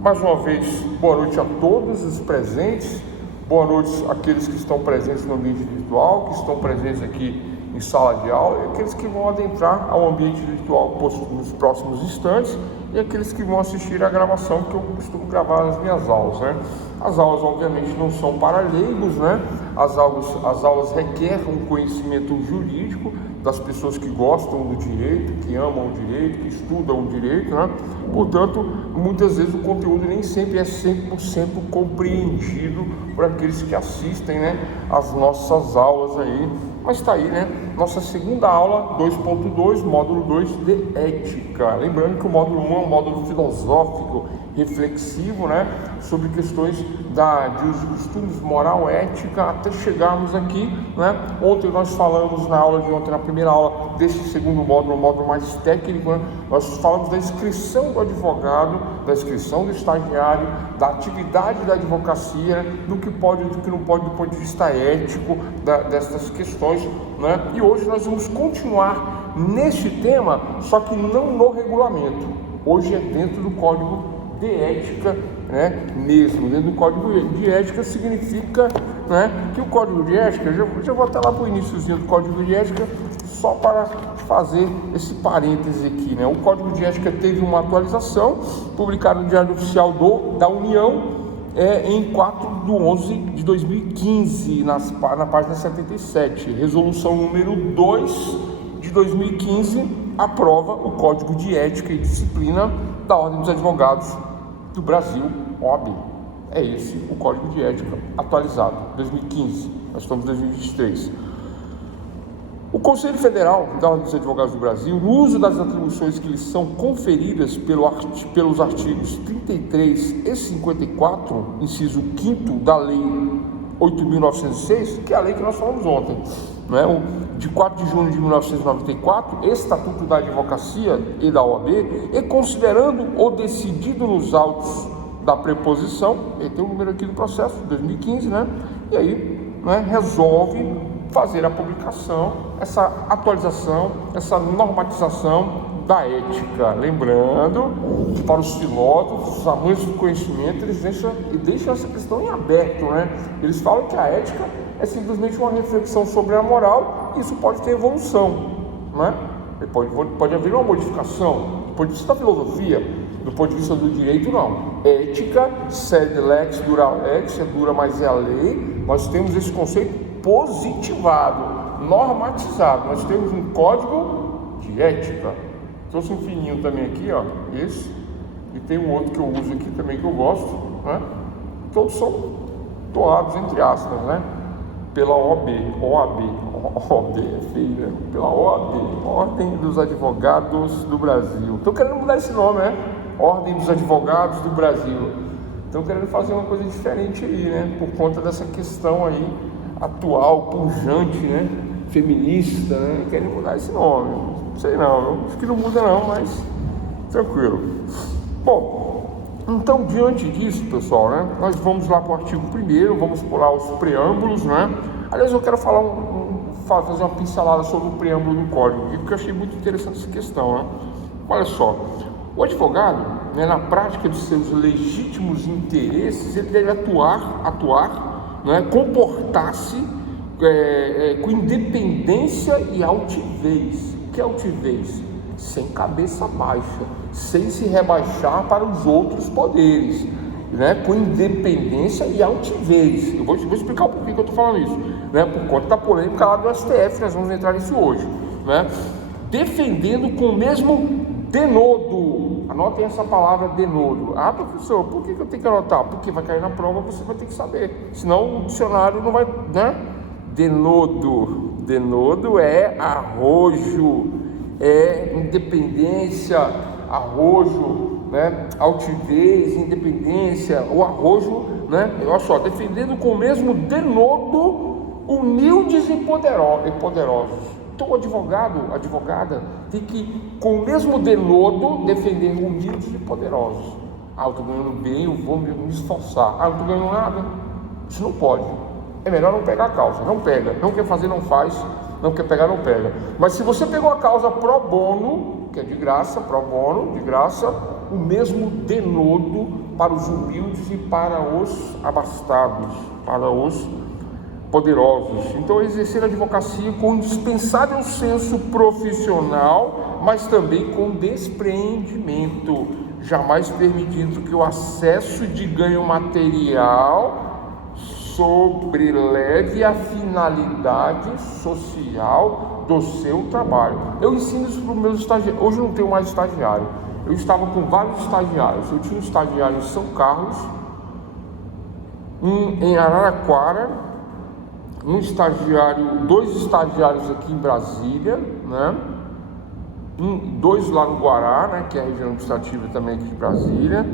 Mais uma vez, boa noite a todos os presentes, boa noite àqueles que estão presentes no ambiente virtual, que estão presentes aqui em sala de aula, e aqueles que vão adentrar ao ambiente virtual nos próximos instantes, e aqueles que vão assistir a gravação que eu costumo gravar nas minhas aulas, né? As aulas, obviamente, não são para leigos, né? As aulas requerem um conhecimento jurídico das pessoas que gostam do direito, que amam o direito, que estudam o direito, né? Portanto, muitas vezes o conteúdo nem sempre é 100% compreendido por aqueles que assistem, né, as nossas aulas aí. Mas está aí, né? Nossa segunda aula, 2.2, módulo 2 de ética. Lembrando que o módulo 1 é um módulo filosófico, reflexivo, né? Sobre questões de usos e costumes, moral, ética, até chegarmos aqui, né? Ontem nós falamos na aula de ontem, na primeira aula desse segundo módulo, um módulo mais técnico, né? Nós falamos da inscrição do advogado, da inscrição do estagiário, da atividade da advocacia, do que pode e do que não pode do ponto de vista ético, dessas questões, né? E hoje nós vamos continuar nesse tema, só que não no regulamento. Hoje é dentro do Código de Ética, né? Mesmo dentro do Código de Ética significa, né, que o Código de Ética, já vou até lá para o iníciozinho do Código de Ética, só para fazer esse parêntese aqui, né? O Código de Ética teve uma atualização, publicado no Diário Oficial da União, em 4/11/2015, na página 77, resolução número 2 de 2015, aprova o Código de Ética e Disciplina da Ordem dos Advogados do Brasil, OAB. É esse o Código de Ética atualizado, 2015, nós estamos em 2023. O Conselho Federal da Ordem dos Advogados do Brasil, no uso das atribuições que lhes são conferidas pelos artigos 33 e 54, inciso 5º da Lei 8.906, que é a lei que nós falamos ontem, né? De 4 de junho de 1994, Estatuto da Advocacia e da OAB, e considerando o decidido nos autos da preposição, e tem o número aqui do processo, 2015, né? E aí, né, resolve fazer a publicação, essa atualização, essa normatização da ética. Lembrando que para os filósofos, os amantes do conhecimento, eles deixam essa questão em aberto, né? Eles falam que a ética é simplesmente uma reflexão sobre a moral, e isso pode ter evolução, né? Pode haver uma modificação, do ponto de vista da filosofia, do ponto de vista do direito, não. Ética, sed lex, dura lex, é dura, mas é a lei. Nós temos esse conceito positivado, normatizado. Nós temos um código de ética. Trouxe um fininho também aqui, ó, esse, e tem um outro que eu uso aqui também que eu gosto, né? Todos são doados entre aspas, né? Pela OAB, é feio, né? Pela OAB, Ordem dos Advogados do Brasil. Estão querendo mudar esse nome, né? Ordem dos Advogados do Brasil. Estão querendo fazer uma coisa diferente aí, né? Por conta dessa questão aí atual, pujante, né? Feminista, né? Querem mudar esse nome. Não sei não, acho que não muda não, mas tranquilo. Bom, então diante disso, pessoal, né? Nós vamos lá para o artigo 1º, vamos pular os preâmbulos, né? Aliás, eu quero fazer uma pincelada sobre o preâmbulo do código, porque eu achei muito interessante essa questão, né? Olha só, o advogado, né, na prática de seus legítimos interesses, ele deve atuar, né, comportar-se com independência e altivez. O que é altivez? Sem cabeça baixa, sem se rebaixar para os outros poderes, né, com independência e altivez. Eu vou explicar um pouquinho que eu estou falando isso, né, por conta da polêmica lá do STF, nós vamos entrar nisso hoje, né, defendendo com o mesmo denodo. Anotem essa palavra denodo. Ah, professor, por que eu tenho que anotar? Porque vai cair na prova, você vai ter que saber, senão o dicionário não vai, né? Denodo é arrojo, é independência, arrojo, né? Altivez, independência, o arrojo, né? Olha só, defendendo com o mesmo denodo humildes e poderosos. Então o advogado, advogada, tem que, com o mesmo denodo, defender humildes e poderosos. Ah, eu estou ganhando bem, eu vou me esforçar. Ah, eu não estou ganhando nada. Isso não pode. É melhor não pegar a causa. Não pega. Não quer fazer, não faz. Não quer pegar, não pega. Mas se você pegou a causa pro bono, que é de graça, pro bono, de graça, o mesmo denodo para os humildes e para os abastados, para os poderosos. Então, exercer a advocacia com indispensável senso profissional, mas também com despreendimento, jamais permitindo que o acesso de ganho material sobreleve a finalidade social do seu trabalho. Eu ensino isso para os meus estagiários. Hoje eu não tenho mais estagiário. Eu estava com vários estagiários. Eu tinha um estagiário em São Carlos, em Araraquara, dois estagiários aqui em Brasília, né? Dois lá no Guará, né? Que é a região administrativa também aqui em Brasília.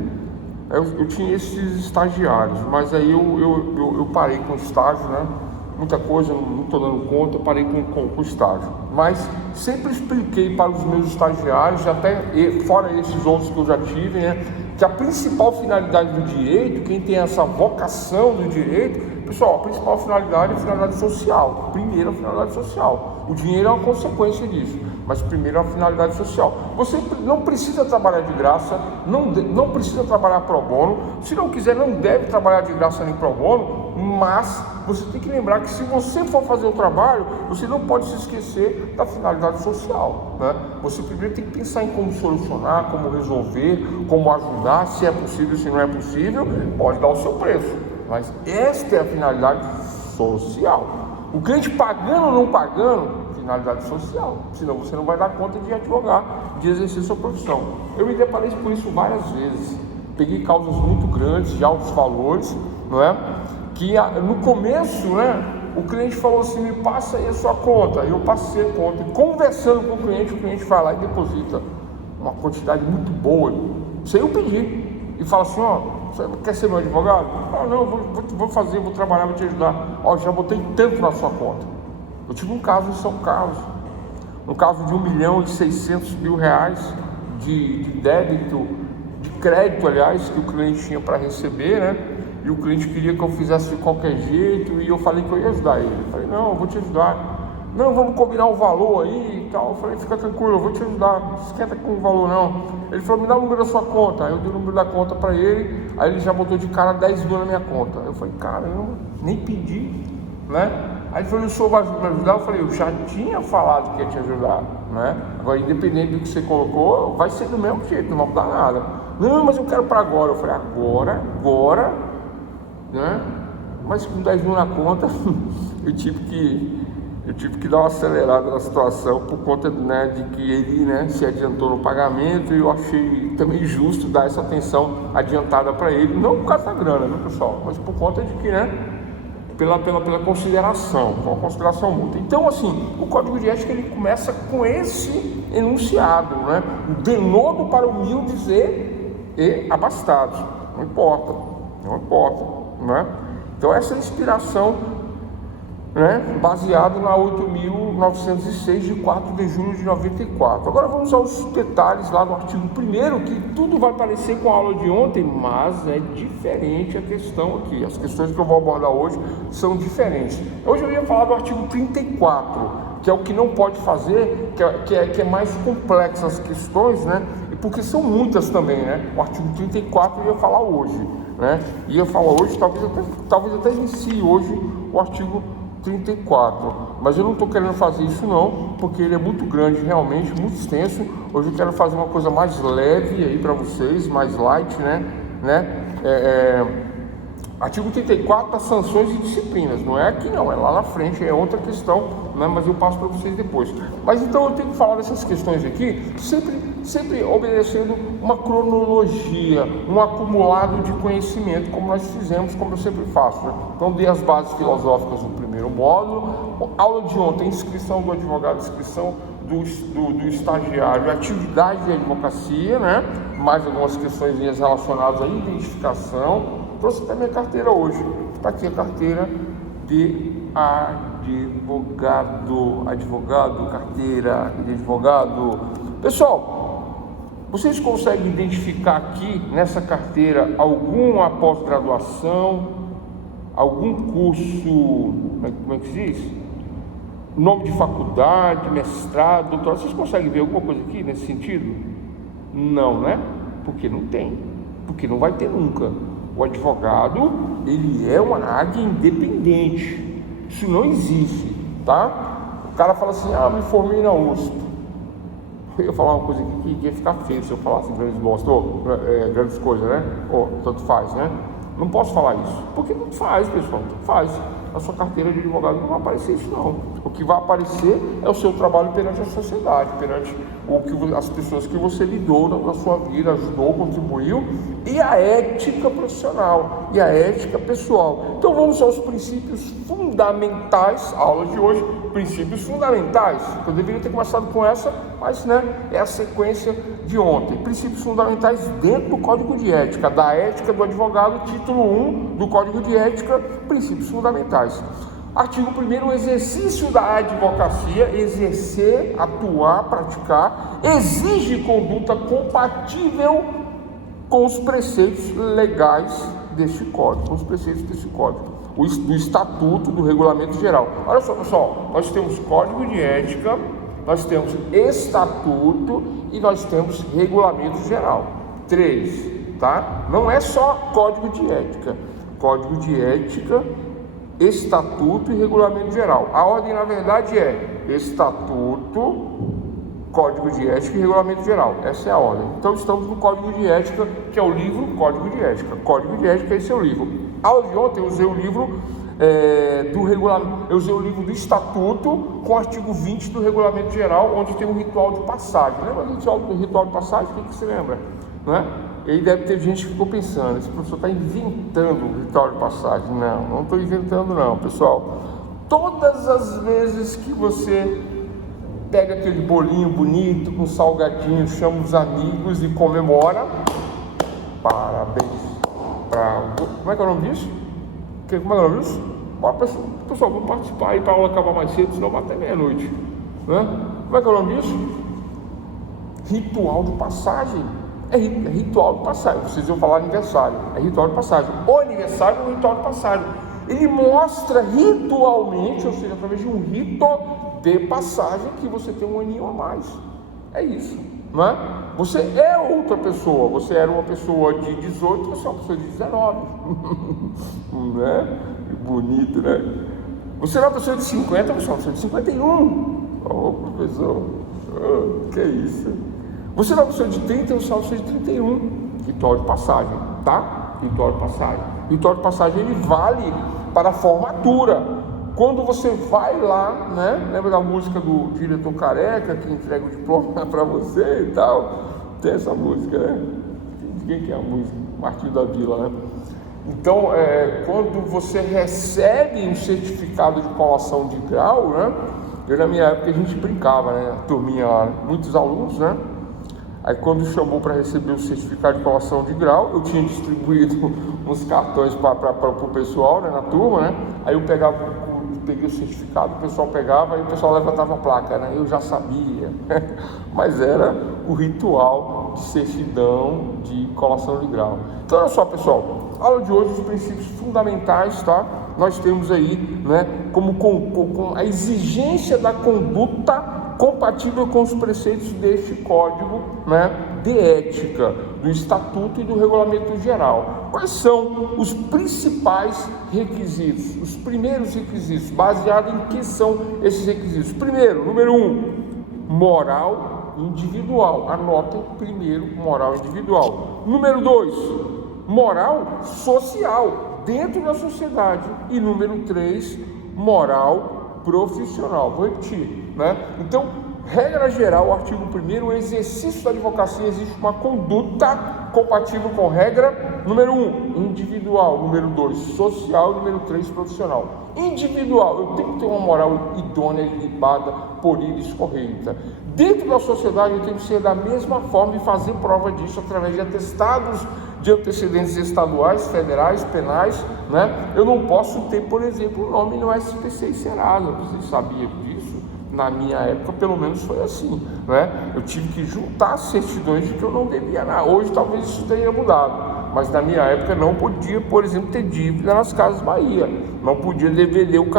Eu tinha esses estagiários, mas aí eu parei com o estágio, né? Muita coisa, não estou dando conta, eu parei com o estágio. Mas sempre expliquei para os meus estagiários, até fora esses outros que eu já tive, né? Que a principal finalidade do direito, quem tem essa vocação do direito, pessoal, a principal finalidade é a finalidade social. Primeiro, a finalidade social. O dinheiro é uma consequência disso, mas primeiro é a finalidade social. Você não precisa trabalhar de graça, não precisa trabalhar pro bono. Se não quiser, não deve trabalhar de graça nem pro bono, mas você tem que lembrar que se você for fazer o trabalho, você não pode se esquecer da finalidade social, né? Você primeiro tem que pensar em como solucionar, como resolver, como ajudar, se é possível, se não é possível, pode dar o seu preço. Mas esta é a finalidade social. O cliente pagando ou não pagando, finalidade social. Senão você não vai dar conta de advogar, de exercer sua profissão. Eu me deparei com isso várias vezes. Peguei causas muito grandes, de altos valores, não é? Que no começo, né, o cliente falou assim, me passa aí a sua conta. Eu passei a conta. E conversando com o cliente vai lá e deposita uma quantidade muito boa, sem eu pedir. E fala assim, ó, você quer ser meu advogado? Ah, não, vou fazer, vou trabalhar, vou te ajudar. Ó, já botei tanto na sua conta. Eu tive um caso em São Carlos, um caso de R$1.600.000 de débito, de crédito, aliás, que o cliente tinha para receber, né? E o cliente queria que eu fizesse de qualquer jeito, e eu falei que eu ia ajudar ele. Eu falei, não, eu vou te ajudar. Não, vamos combinar o valor aí e tal. Eu falei, fica tranquilo, eu vou te ajudar, não esquenta com o valor não. Ele falou, me dá o número da sua conta. Aí eu dei o número da conta para ele, aí ele já botou de cara 10 mil na minha conta. Eu falei, caramba, nem pedi, né? Aí ele falou, o senhor vai me ajudar? Eu falei, eu já tinha falado que ia te ajudar, né? Agora, independente do que você colocou, vai ser do mesmo jeito, não vai mudar nada. Não, mas eu quero para agora. Eu falei, agora, né? Mas com 10 mil na conta, eu tive que dar uma acelerada na situação por conta, né, de que ele, né, se adiantou no pagamento, e eu achei também justo dar essa atenção adiantada para ele, não por causa da grana, viu, pessoal, mas por conta de que, né, pela consideração, com a consideração mútua. Então, assim, o Código de Ética ele começa com esse enunciado, né, o denodo para humildes e abastados, não importa, né? Então essa é a inspiração, né, baseado na 8.906 de 4 de julho de 94. Agora vamos aos detalhes lá do artigo 1º, que tudo vai parecer com a aula de ontem, mas é diferente a questão aqui. As questões que eu vou abordar hoje são diferentes. Hoje eu ia falar do artigo 34, que é o que não pode fazer, que é mais complexo as questões, né? Porque são muitas também, né? O artigo 34 eu ia falar hoje, né? Ia falar hoje, talvez até inicie hoje o artigo 34, mas eu não estou querendo fazer isso não, porque ele é muito grande, realmente, muito extenso. Hoje eu quero fazer uma coisa mais leve aí para vocês, mais light, né? Artigo 34, as sanções e disciplinas, não é aqui não, é lá na frente, é outra questão, né? Mas eu passo para vocês depois. Mas então eu tenho que falar dessas questões aqui, sempre obedecendo uma cronologia, um acumulado de conhecimento, como nós fizemos, como eu sempre faço, né? Então dei as bases filosóficas no primeiro módulo, aula de ontem, inscrição do advogado, inscrição do estagiário, atividade de advocacia, né? Mais algumas questões relacionadas à identificação. Trouxe até minha carteira hoje. Está aqui a carteira de advogado, carteira de advogado. Pessoal, vocês conseguem identificar aqui nessa carteira alguma pós-graduação, algum curso, como é que se diz? Nome de faculdade, mestrado, doutorado? Vocês conseguem ver alguma coisa aqui nesse sentido? Não, né? Porque não tem, porque não vai ter nunca. O advogado, ele é uma área independente. Isso não existe, tá? O cara fala assim, me formei na USP. Eu ia falar uma coisa aqui que ia ficar feio se eu falasse grandes bosta, grandes coisas, né? Tanto faz, né? Não posso falar isso. Porque não faz, pessoal, não faz. A sua carteira de advogado não vai aparecer isso, não. O que vai aparecer é o seu trabalho perante a sociedade, perante as pessoas que você lidou na sua vida, ajudou, contribuiu, e a ética profissional, e a ética pessoal. Então vamos aos princípios fundamentais, aula de hoje, princípios fundamentais. Eu deveria ter começado com essa, mas é a sequência de ontem. Princípios fundamentais dentro do Código de Ética, da ética do advogado, título 1 do Código de Ética, princípios fundamentais. Artigo 1º, o exercício da advocacia, exercer, atuar, praticar, exige conduta compatível com os preceitos legais deste código, com os preceitos desse código, do estatuto, do regulamento geral. Olha só, pessoal, nós temos código de ética, nós temos estatuto e nós temos regulamento geral. 3, tá? Não é só código de ética, código de ética, estatuto e regulamento geral. A ordem, na verdade, é estatuto, código de ética e regulamento geral. Essa é a ordem. Então estamos no código de ética, que é o livro Código de Ética. Código de ética, esse é o livro. A aula de ontem eu usei o livro do regulamento, eu usei o livro do estatuto com o artigo 20 do regulamento geral, onde tem um ritual de passagem. Lembra do ritual de passagem? O que você lembra? Não é? E aí deve ter gente que ficou pensando, esse professor está inventando um ritual de passagem. Não estou inventando não, pessoal. Todas as vezes que você pega aquele bolinho bonito com salgadinho, chama os amigos e comemora, parabéns. Como é que é o nome disso? Como é o nome disso? Pessoal, vamos participar aí para a aula acabar mais cedo, senão vai até meia-noite. Como é que é o nome disso? Ritual de passagem. É ritual de passagem. Vocês iam falar aniversário. É ritual de passagem. O aniversário é um ritual de passagem. Ele mostra ritualmente, ou seja, através de um rito de passagem, que você tem um aninho a mais. É isso, não é? Você é outra pessoa. Você era uma pessoa de 18, você é uma pessoa de 19. Né? Bonito, né? Você é uma pessoa de 50, você é uma pessoa de 51. Professor, que isso? Você é uma pessoa de 30, você é uma pessoa de 31. Ritual de passagem, tá? Ritual de passagem. Ritual de passagem, ele vale para a formatura. Quando você vai lá, né? Lembra da música do diretor careca que entrega o diploma para você e tal? Tem essa música, né? De quem que é a música? Martinho da Vila, né? Então, quando você recebe um certificado de colação de grau, né? Na minha época a gente brincava, né? A turminha lá, muitos alunos, né? Aí quando chamou para receber o certificado de colação de grau, eu tinha distribuído uns cartões para o pessoal, né, na turma, né? Aí eu peguei o certificado, o pessoal pegava e o pessoal levantava a placa, né? Eu já sabia, mas era o ritual de certidão de colação de grau. Então olha só, pessoal, aula de hoje, os princípios fundamentais, tá? Nós temos aí, né, como a exigência da conduta compatível com os preceitos deste código, né, de ética, do estatuto e do regulamento geral. Quais são os principais requisitos? Os primeiros requisitos, baseado em que são esses requisitos? Primeiro, número 1, moral individual. Anotem primeiro, moral individual. Número 2, moral social, dentro da sociedade. E número 3, moral profissional. Vou repetir, né? Então, regra geral, o artigo 1º, o exercício da advocacia existe uma conduta compatível com regra número 1, individual, número 2, social, número 3, profissional. Individual, eu tenho que ter uma moral idônea, ilibada, polida, escorreita. Dentro da sociedade, eu tenho que ser da mesma forma e fazer prova disso através de atestados de antecedentes estaduais, federais, penais, né? Eu não posso ter, por exemplo, o nome no SPC e Serasa. Vocês sabiam disso? Na minha época, pelo menos foi assim, né? Eu tive que juntar certidões de que eu não devia nada. Hoje talvez isso tenha mudado, mas na minha época não podia, por exemplo, ter dívida nas Casas Bahia. Não podia dever o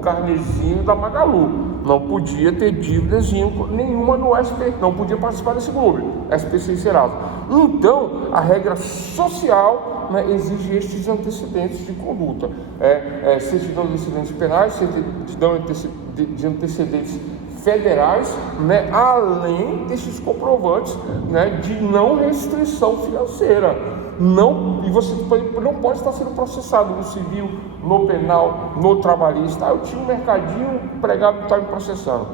carnezinho da Magalu. não podia ter dívidas nenhuma no SP, não podia participar desse clube, SPC e Serasa. Então, a regra social, né, exige estes antecedentes de conduta, certidão de antecedentes penais, certidão de antecedentes federais, né, além desses comprovantes, né, de não restrição financeira. E você não pode estar sendo processado no civil, no penal, no trabalhista. Eu tinha um mercadinho, o empregado está me processando.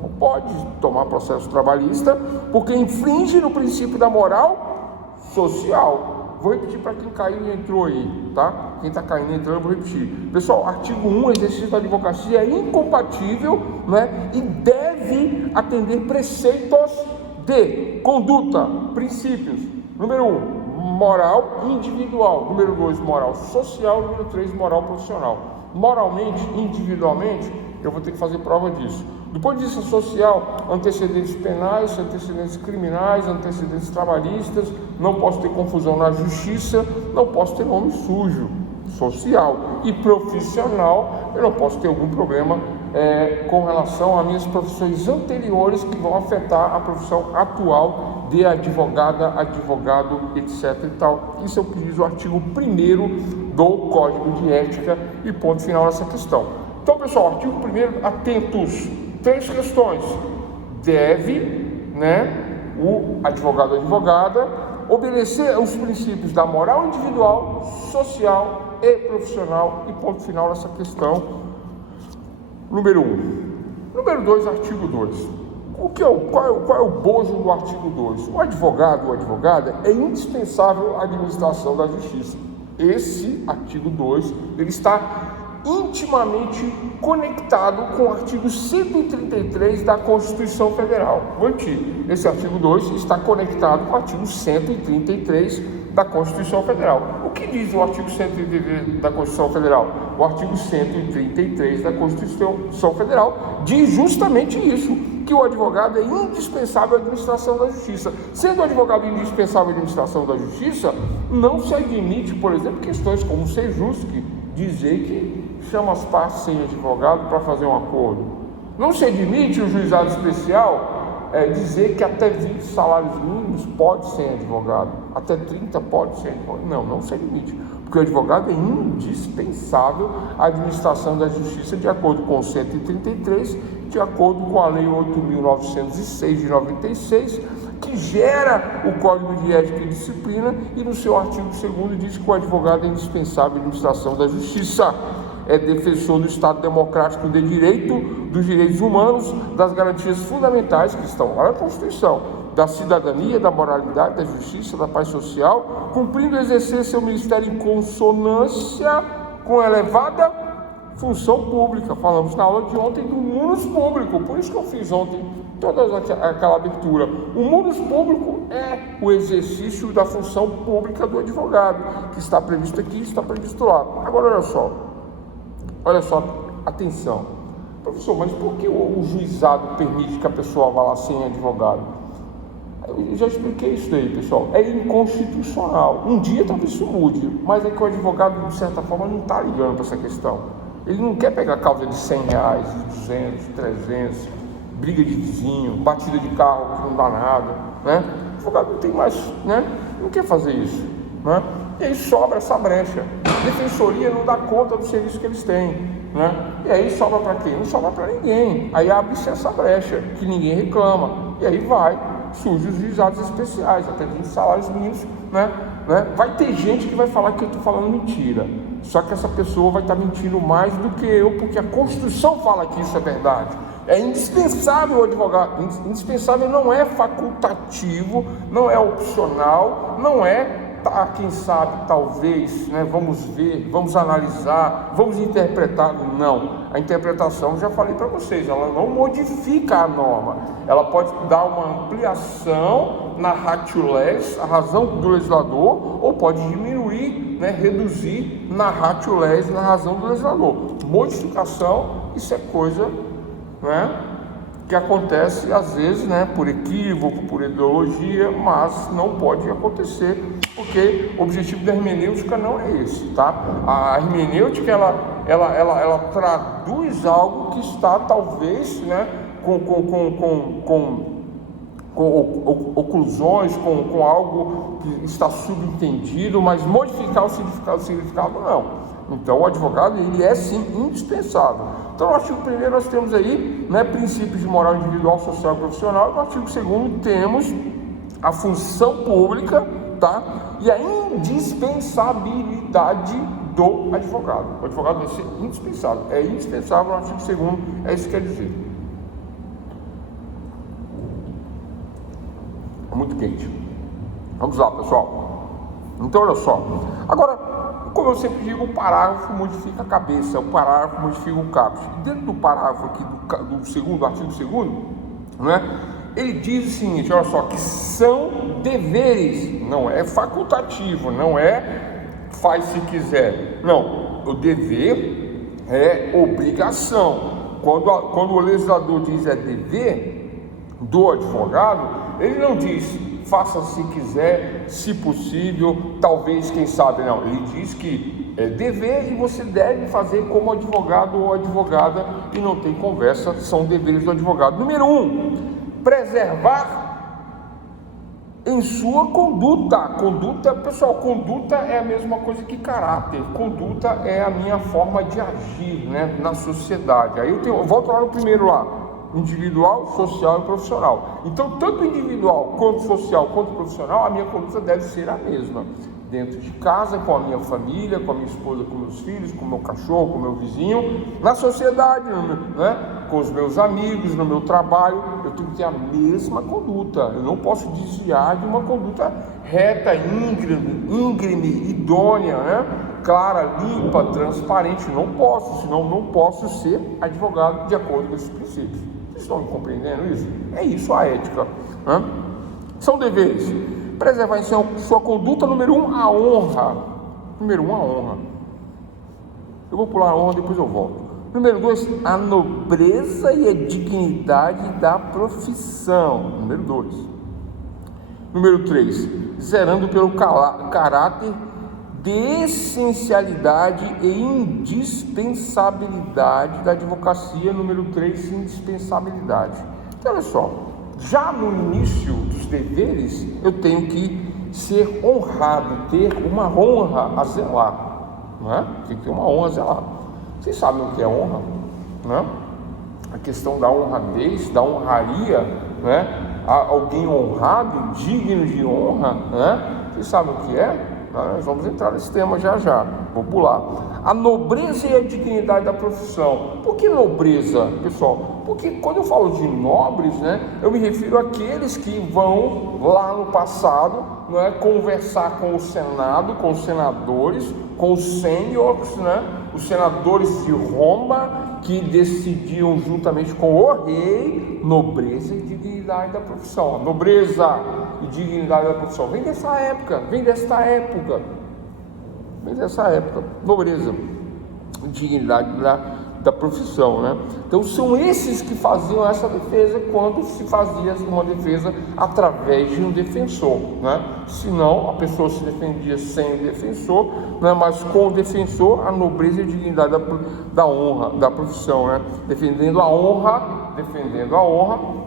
Não pode tomar processo trabalhista, porque infringe no princípio da moral social. Vou repetir para quem caiu e entrou aí, tá? Quem está caindo e entrando, eu vou repetir. Pessoal, artigo 1, exercício da advocacia é incompatível, né, e deve atender preceitos de conduta, princípios. Número 1, moral individual. Número 2, moral social. Número 3, moral profissional. Moralmente, individualmente, eu vou ter que fazer prova disso. Do ponto de vista social, antecedentes penais, antecedentes criminais, antecedentes trabalhistas, não posso ter confusão na justiça, não posso ter nome sujo. Social e profissional, eu não posso ter algum problema com relação a minhas profissões anteriores que vão afetar a profissão atual de advogada, advogado, etc. e tal. Isso é o que diz o artigo 1º do Código de Ética e ponto final nessa questão. Então, pessoal, artigo 1º, atentos, 3 questões. Deve, né, o advogado ou advogada obedecer aos princípios da moral individual, social e profissional e ponto final nessa questão. Número 1. Número 2, artigo 2. Qual é o bojo do artigo 2? O advogado ou advogada é indispensável à administração da justiça. Esse artigo 2, ele está intimamente conectado com o artigo 133 da Constituição Federal. Vou repetir, esse artigo 2 está conectado com o artigo 133 da Constituição Federal. O que diz o artigo 133 da Constituição Federal? O artigo 133 da Constituição Federal diz justamente isso, que o advogado é indispensável à administração da justiça. Sendo o advogado indispensável à administração da justiça, não se admite, por exemplo, questões como ser justo, dizer que chama as partes sem advogado para fazer um acordo. Não se admite o juizado especial dizer que até 20 salários mínimos pode ser advogado, até 30 pode ser advogado. Não se admite, porque o advogado é indispensável à administração da justiça de acordo com o 133, de acordo com a Lei 8.906 de 96, que gera o Código de Ética e Disciplina, e no seu artigo 2º diz que o advogado é indispensável à administração da justiça. É defensor do Estado democrático de direito, dos direitos humanos, das garantias fundamentais que estão lá na Constituição, da cidadania, da moralidade, da justiça, da paz social, cumprindo e exercer seu ministério em consonância com elevada função pública. Falamos na aula de ontem do munus público, por isso que eu fiz ontem toda aquela abertura. O munus público é o exercício da função pública do advogado, que está previsto aqui, está previsto lá. Agora, olha só, atenção. Professor, mas por que o juizado permite que a pessoa vá lá sem advogado? Eu já expliquei isso daí, pessoal. É inconstitucional. Um dia talvez isso mude, mas é que o advogado, de certa forma, não está ligando para essa questão. Ele não quer pegar causa de R$100, de 200, 300, briga de vizinho, batida de carro que não dá nada, né? O advogado não tem mais, né? Não quer fazer isso, né? E aí sobra essa brecha. A defensoria não dá conta do serviço que eles têm, né? E aí sobra para quem? Não sobra para ninguém. Aí abre-se essa brecha que ninguém reclama. E aí surgem os juizados especiais, até 20 salários mínimos, né? Vai ter gente que vai falar que eu estou falando mentira. Só que essa pessoa vai estar mentindo mais do que eu, porque a Constituição fala que isso é verdade. É indispensável o advogado. Indispensável não é facultativo, não é opcional, não é quem sabe, talvez, né, vamos ver, vamos analisar, vamos interpretar. Não, a interpretação, já falei para vocês, ela não modifica a norma, ela pode dar uma ampliação na ratio legis, a razão do legislador, ou pode diminuir, né, reduzir na ratio legis, na razão do legislador. Modificação, isso é coisa, né, que acontece às vezes, né, por equívoco, por ideologia, mas não pode acontecer, porque o objetivo da hermenêutica não é esse, tá? A hermenêutica, ela ela traduz algo que está talvez, né, com oclusões, com algo que está subentendido, mas modificar o significado não. Então o advogado, ele é sim indispensável. Então no artigo 1º nós temos aí, né, princípios de moral individual, social e profissional. No artigo 2º temos a função pública, tá? E a indispensabilidade do advogado. O advogado vai ser indispensável. É indispensável no artigo 2º, é isso que quer dizer. Muito quente. Vamos lá, pessoal. Então, olha só. Agora, como eu sempre digo, o parágrafo modifica a cabeça, o parágrafo modifica o caput. Dentro do parágrafo aqui do artigo 2º, né, ele diz o seguinte, olha só, que são deveres, não é facultativo, não é faz se quiser. Não, o dever é obrigação. Quando o legislador diz é dever do advogado, ele não diz faça se quiser, se possível, talvez, quem sabe, não. Ele diz que é dever e você deve fazer como advogado ou advogada, e não tem conversa, são deveres do advogado. Número 1, preservar em sua conduta. Conduta, pessoal, conduta é a mesma coisa que caráter. Conduta é a minha forma de agir, né, na sociedade. Aí eu volto lá no primeiro lá. Individual, social e profissional. Então, tanto individual, quanto social, quanto profissional, a minha conduta deve ser a mesma. Dentro de casa, com a minha família, com a minha esposa, com meus filhos, com o meu cachorro, com o meu vizinho, na sociedade, né? Com os meus amigos, no meu trabalho, eu tenho que ter a mesma conduta. Eu não posso desviar de uma conduta reta, íngreme, idônea, né? Clara, limpa, transparente. Não posso, senão não posso ser advogado de acordo com esses princípios. Vocês estão me compreendendo isso? É isso a ética, né? São deveres. Preservar em sua conduta, número 1, a honra. Número 1, a honra. Eu vou pular a honra, depois eu volto. Número 2, a nobreza e a dignidade da profissão. Número 2. Número 3, zerando pelo caráter de essencialidade e indispensabilidade da advocacia. Número 3, indispensabilidade. Então, olha só, já no início dos deveres, eu tenho que ser honrado, ter uma honra a zelar, não é? Tem que ter uma honra a zelar. Vocês sabem o que é honra, né? A questão da honradez, da honraria, né? Alguém honrado, digno de honra, né? Vocês sabem o que é? Nós vamos entrar nesse tema já, vou pular. A nobreza e a dignidade da profissão. Por que nobreza, pessoal? Porque quando eu falo de nobres, né, eu me refiro àqueles que vão lá no passado, não é, conversar com o Senado, com os senadores, com os sêniores, né, os senadores de Roma, que decidiam juntamente com o rei. Nobreza e dignidade da profissão. Nobreza e dignidade da profissão vem dessa época, nobreza e dignidade da profissão, né? Então são esses que faziam essa defesa quando se fazia uma defesa através de um defensor, né? Senão a pessoa se defendia sem o defensor, né? Mas com o defensor, a nobreza e a dignidade da honra, da profissão, né? Defendendo a honra,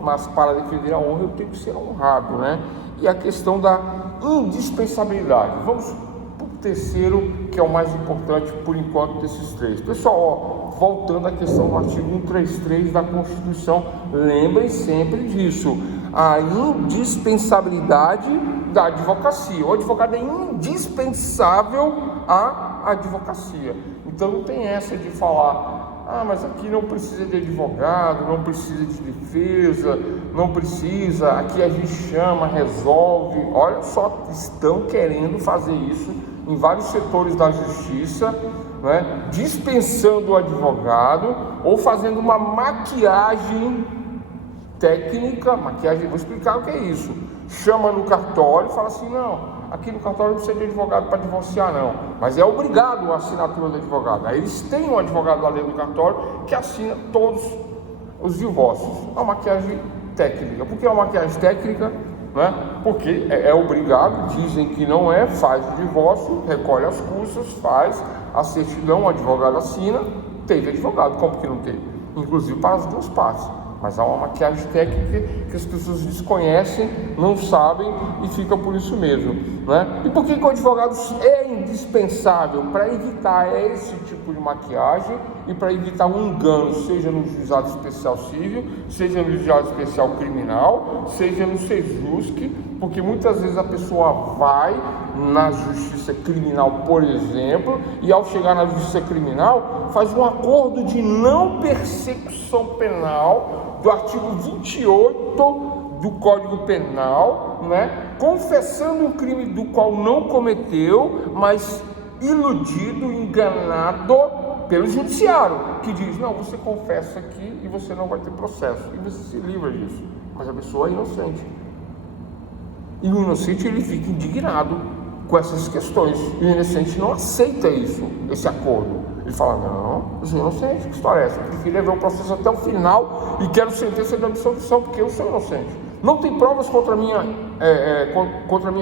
mas para defender a honra eu tenho que ser honrado, né? E a questão da indispensabilidade. Vamos para o terceiro, que é o mais importante por enquanto desses três. Pessoal, voltando à questão do artigo 133 da Constituição, lembrem sempre disso, a indispensabilidade da advocacia. O advogado é indispensável à advocacia. Então não tem essa de falar, mas aqui não precisa de advogado, não precisa de defesa, não precisa, aqui a gente chama, resolve. Olha só, estão querendo fazer isso em vários setores da justiça, né? Dispensando o advogado ou fazendo uma maquiagem técnica, vou explicar o que é isso. Chama no cartório e fala assim, não, aqui no cartório não precisa de advogado para divorciar não, mas é obrigado a assinatura do advogado. Aí eles têm um advogado lá dentro do cartório que assina todos os divórcios. É uma maquiagem técnica. Por que é uma maquiagem técnica? Né? Porque é obrigado, dizem que não é, faz o divórcio, recolhe as custas, faz, a certidão, o advogado assina, teve advogado, como que não teve? Inclusive para as duas partes. Mas há uma maquiagem técnica que as pessoas desconhecem, não sabem e fica por isso mesmo, né? E por que o advogado é indispensável? Para evitar esse tipo de maquiagem e para evitar um engano, seja no juizado especial civil, seja no juizado especial criminal, seja no SEJUSC, porque muitas vezes a pessoa vai na justiça criminal, por exemplo, e ao chegar na justiça criminal faz um acordo de não persecução penal do artigo 28 do Código Penal, né? Confessando um crime do qual não cometeu, mas iludido, enganado pelo judiciário, que diz, não, você confessa aqui e você não vai ter processo, e você se livra disso, mas a pessoa é inocente. E o inocente, ele fica indignado com essas questões, e o inocente não aceita isso, esse acordo. Ele fala, não, eu sou inocente, que história é essa? Eu prefiro levar o processo até o final e quero sentença de absolvição, porque eu sou inocente. Não tem provas contra a minha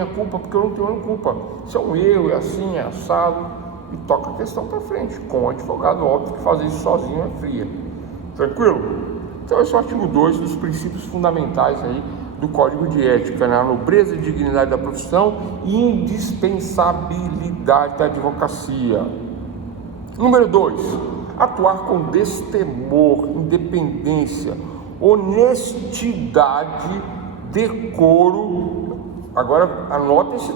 culpa, porque eu não tenho culpa. Isso é um erro, é assim, é assado, e toca a questão para frente, com o advogado, óbvio que fazer isso sozinho é fria. Tranquilo? Então esse é o artigo 2 dos princípios fundamentais aí do Código de Ética, né? A nobreza e dignidade da profissão e indispensabilidade da advocacia. Número 2, atuar com destemor, independência, honestidade, decoro. Agora anota esse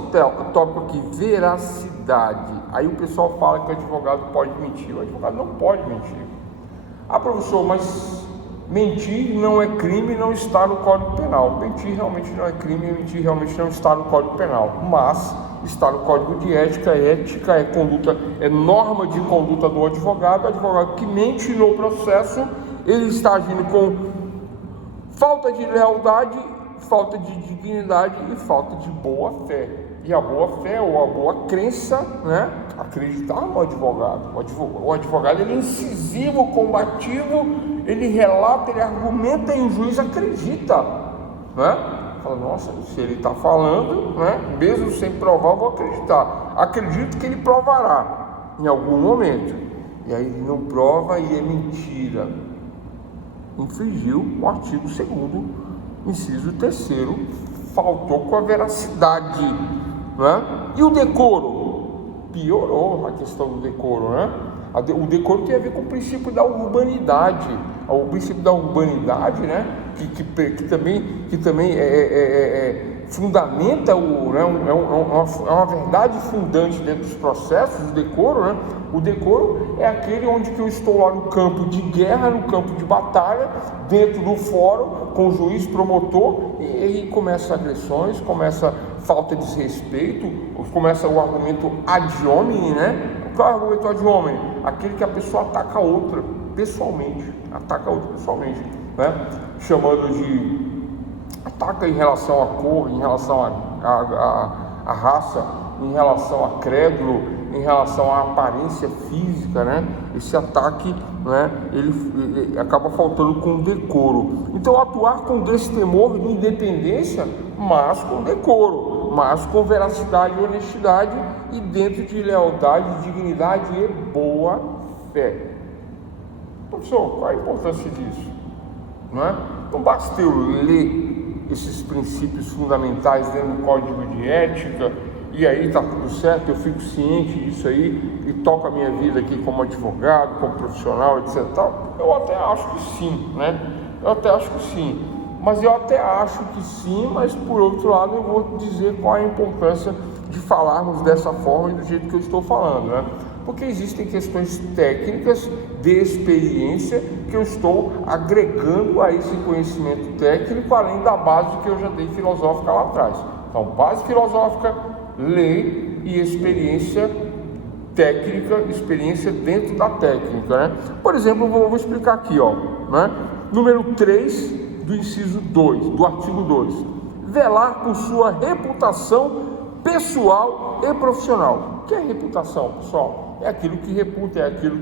tópico aqui, veracidade. Aí o pessoal fala que o advogado pode mentir. O advogado não pode mentir. Ah, professor, mas mentir não é crime, não está no Código Penal. Mentir realmente não é crime, mentir realmente não está no Código Penal, mas está no Código de Ética. Ética é conduta, é norma de conduta do advogado. O advogado que mente no processo, ele está agindo com falta de lealdade, falta de dignidade e falta de boa fé. E a boa fé ou a boa crença, né? Acreditar no advogado. O advogado, ele é incisivo, combativo, ele relata, ele argumenta e o juiz acredita, né? Fala, nossa, se ele está falando, né? Mesmo sem provar, eu vou acreditar. Acredito que ele provará em algum momento. E aí ele não prova e é mentira. Infringiu o artigo 2º, inciso 3º, faltou com a veracidade, né? E o decoro? Piorou a questão do decoro, né? O decoro tem a ver com o princípio da urbanidade. O princípio da urbanidade, né? Que também fundamenta é uma verdade fundante dentro dos processos, o decoro, né? O decoro é aquele onde que eu estou lá no campo de guerra, no campo de batalha, dentro do fórum, com o juiz, promotor, e aí começa agressões, começa falta de respeito, começa o argumento ad hominem, né? Qual é o argumento ad hominem? Aquele que a pessoa ataca a outra pessoalmente, né? Chamando de ataca em relação à cor, em relação à raça, em relação a crédulo, em relação à aparência física, né? Esse ataque, né? Ele acaba faltando com decoro. Então, atuar com destemor de independência, mas com decoro, mas com veracidade e honestidade e dentro de lealdade, dignidade e boa fé. Professor, qual a importância disso? Não é? Não basta eu ler esses princípios fundamentais dentro do Código de Ética e aí está tudo certo, eu fico ciente disso aí e toco a minha vida aqui como advogado, como profissional, etc. Eu até acho que sim, né? Mas eu até acho que sim, mas por outro lado eu vou dizer qual é a importância de falarmos dessa forma e do jeito que eu estou falando, né? Porque existem questões técnicas de experiência que eu estou agregando a esse conhecimento técnico, além da base que eu já dei filosófica lá atrás. Então, base filosófica, lei e experiência técnica, experiência dentro da técnica, né? Por exemplo, eu vou explicar aqui, ó, né? Número 3 do inciso 2, do artigo 2. Velar por sua reputação pessoal e profissional. O que é reputação, pessoal? É aquilo que reputa, é aquilo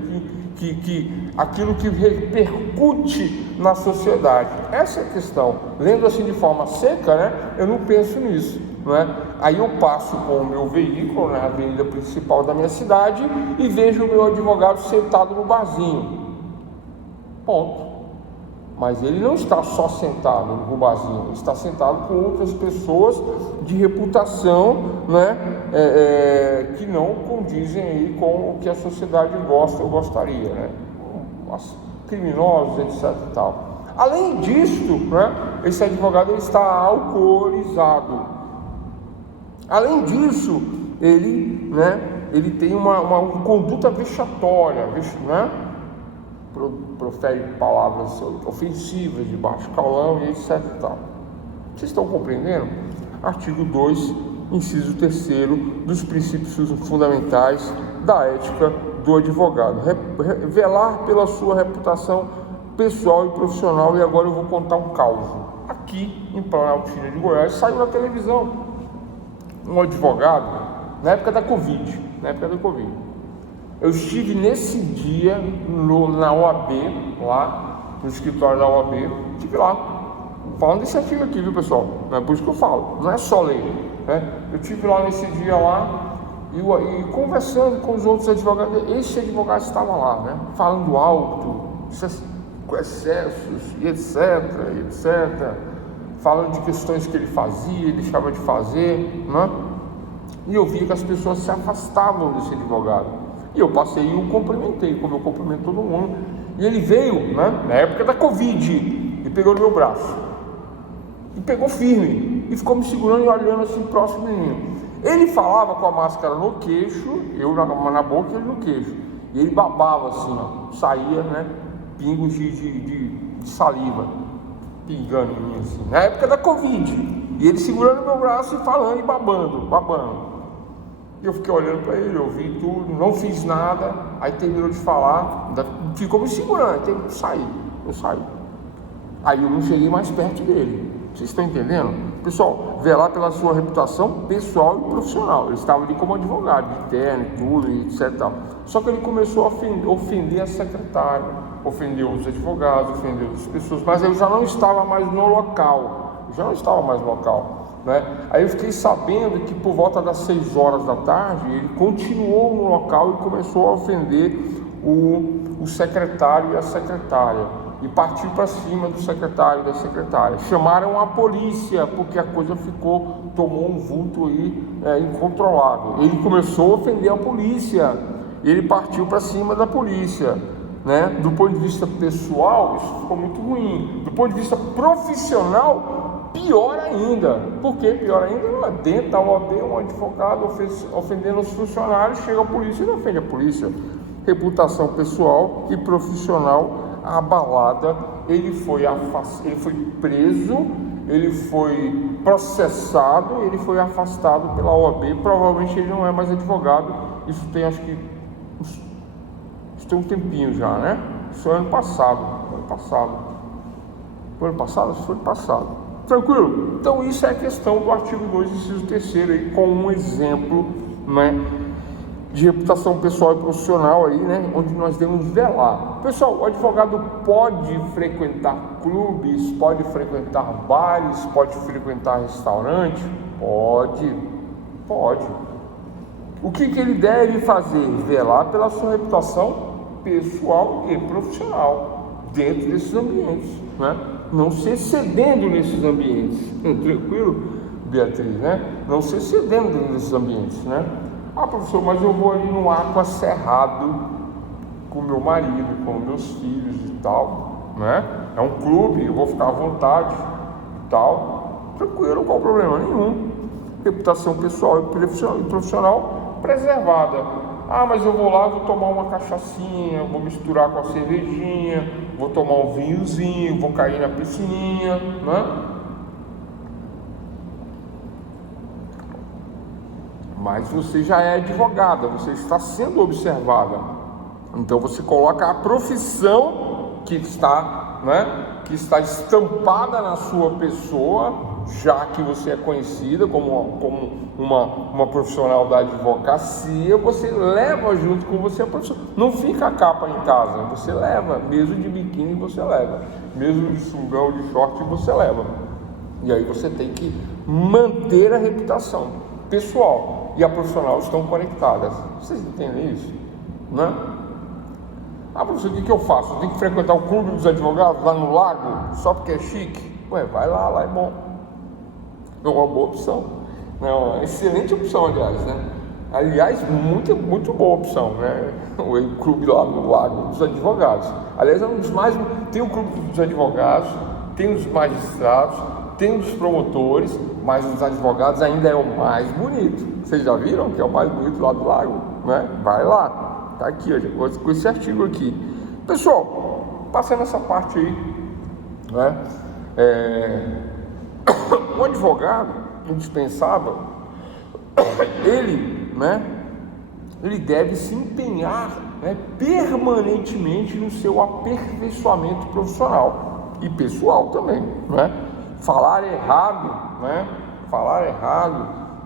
que repercute na sociedade. Essa é a questão. Lendo assim de forma seca, né? Eu não penso nisso. não é? Aí eu passo com o meu veículo na avenida principal da minha cidade e vejo o meu advogado sentado no barzinho. Ponto. Mas ele não está só sentado no barzinho, ele está sentado com outras pessoas de reputação, né, que não condizem aí com o que a sociedade gosta ou gostaria, né? Criminosos, etc. e tal. Além disso, né, esse advogado ele está alcoolizado. Além disso, ele tem uma conduta vexatória, né? Profere palavras ofensivas, de baixo calão e etc. e tal. Vocês estão compreendendo? Artigo 2, inciso 3º dos princípios fundamentais da ética do advogado. Velar pela sua reputação pessoal e profissional. E agora eu vou contar um caso. Aqui em Planaltina de Goiás saiu na televisão um advogado na época da Covid. Eu estive nesse dia na OAB, lá no escritório da OAB, estive lá, falando desse artigo aqui, viu, pessoal? Não é por isso que eu falo, não é só lei, né? Eu estive lá nesse dia lá e conversando com os outros advogados. Esse advogado estava lá, né? Falando alto, com excessos e etc, falando de questões que ele fazia, deixava de fazer, né? E eu via que as pessoas se afastavam desse advogado. E eu passei e o cumprimentei, como eu cumprimento todo mundo. E ele veio, né, na época da Covid, e pegou no meu braço. E pegou firme. E ficou me segurando e olhando assim próximo de mim. Ele falava com a máscara no queixo, eu na boca e ele no queixo. E ele babava assim, ó, saía, né, pingos de saliva, pingando em mim assim. Na época da Covid. E ele segurando meu braço e falando e babando. E eu fiquei olhando para ele, ouvi tudo, não fiz nada. Aí terminou de falar, ficou me segurando, teve que sair. Eu saí. Aí eu não cheguei mais perto dele. Vocês estão entendendo? Pessoal, velar pela sua reputação pessoal e profissional. Ele estava ali como advogado, de terno e tudo, e etc. Só que ele começou a ofender a secretária, ofender outros advogados, ofender outras pessoas. Mas eu já não estava mais no local. Né? Aí eu fiquei sabendo que por volta das 6 horas da tarde ele continuou no local e começou a ofender o secretário e a secretária e partiu para cima do secretário e da secretária. Chamaram a polícia porque a coisa tomou um vulto aí incontrolável. Ele começou a ofender a polícia, ele partiu para cima da polícia, né? Do ponto de vista pessoal, isso ficou muito ruim. Do ponto de vista profissional, pior ainda. Por que pior ainda? Dentro da OAB, um advogado ofendendo os funcionários, chega a polícia e não ofende a polícia. Reputação pessoal e profissional abalada. Ele foi preso, ele foi processado, ele foi afastado pela OAB. Provavelmente ele não é mais advogado. Isso tem, acho que, isso tem um tempinho já, né? Isso foi ano passado. Tranquilo? Então isso é a questão do artigo 2, inciso 3º aí, com um exemplo, né, de reputação pessoal e profissional aí, né, onde nós devemos velar. Pessoal, o advogado pode frequentar clubes, pode frequentar bares, pode frequentar restaurante? Pode. O que ele deve fazer? Velar pela sua reputação pessoal e profissional dentro desses ambientes, né? Não se excedendo nesses ambientes. Tranquilo, Beatriz, né? Não se excedendo nesses ambientes, né? Ah, professor, mas eu vou ali no Aqua Cerrado com meu marido, com meus filhos e tal, né? É um clube, eu vou ficar à vontade e tal. Tranquilo, qual o problema? Nenhum. Reputação pessoal e profissional preservada. Ah, mas eu vou lá, vou tomar uma cachaçinha, vou misturar com a cervejinha, vou tomar um vinhozinho, vou cair na piscininha, né? Mas você já é advogada, você está sendo observada. Então você coloca a profissão que está, né, que está estampada na sua pessoa, já que você é conhecida como uma profissional da advocacia, você leva junto com você a profissão. Não fica a capa em casa, você leva, mesmo de biquíni você leva, mesmo de sungão, de short você leva. E aí você tem que manter a reputação pessoal e a profissional estão conectadas. Vocês entendem isso? Né? Ah, professor, o que eu faço? Eu tenho que frequentar o clube dos advogados lá no Lago, só porque é chique? Ué, vai lá é bom. É uma boa opção. É uma excelente opção, aliás, né? Aliás, muito boa opção, né? O clube lá no Lago dos advogados. Aliás, é um dos mais... Tem o clube dos advogados, tem os magistrados, tem os promotores, mas os advogados ainda é o mais bonito. Vocês já viram que é o mais bonito lá do Lago, né? Vai lá, tá aqui, ó, com esse artigo aqui. Pessoal, passando essa parte aí, né? O advogado indispensável, ele deve se empenhar, né, permanentemente no seu aperfeiçoamento profissional e pessoal também, né? Falar errado,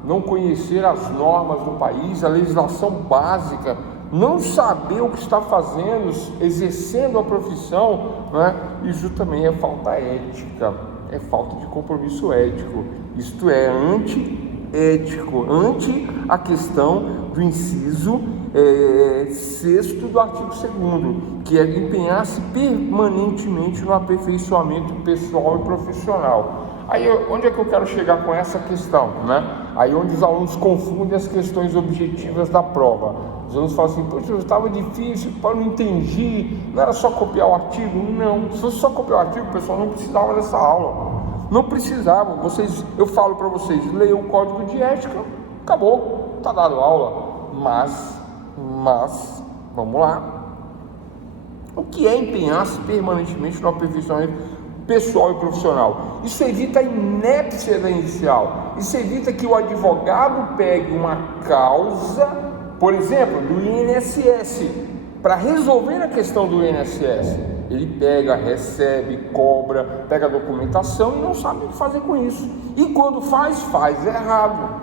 não conhecer as normas do país, a legislação básica, não saber o que está fazendo, exercendo a profissão, né? Isso também é falta ética, é falta de compromisso ético, isto é antiético, ante a questão do inciso 6º do artigo 2º, que é empenhar-se permanentemente no aperfeiçoamento pessoal e profissional. Aí, onde é que eu quero chegar com essa questão, né? Aí onde os alunos confundem as questões objetivas da prova. Os alunos falam assim, poxa, estava difícil, eu não entendi, não era só copiar o artigo? Não, se fosse só copiar o artigo, o pessoal não precisava dessa aula. Não precisava, eu falo para vocês, leiam o código de ética, acabou, está dado aula. Mas, vamos lá. O que é empenhar-se permanentemente no aperfeiçoamento pessoal e profissional? Isso evita a inépcia da inicial. Isso evita que o advogado pegue uma causa, por exemplo, do INSS, para resolver a questão do INSS. Ele pega, recebe, cobra, pega a documentação e não sabe o que fazer com isso. E quando faz errado.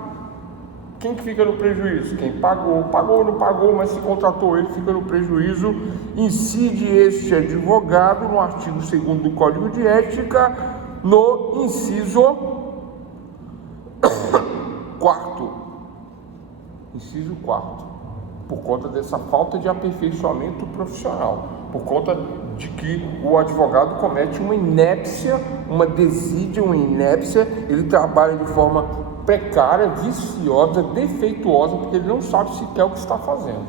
Quem que fica no prejuízo? Quem pagou, não pagou, mas se contratou ele, fica no prejuízo. Incide este advogado no artigo 2º do Código de Ética, no inciso 4º. Inciso 4º. Por conta dessa falta de aperfeiçoamento profissional, por conta de que o advogado comete uma inépcia, uma desídia, uma inépcia, ele trabalha de forma precária, viciosa, defeituosa, porque ele não sabe sequer o que está fazendo,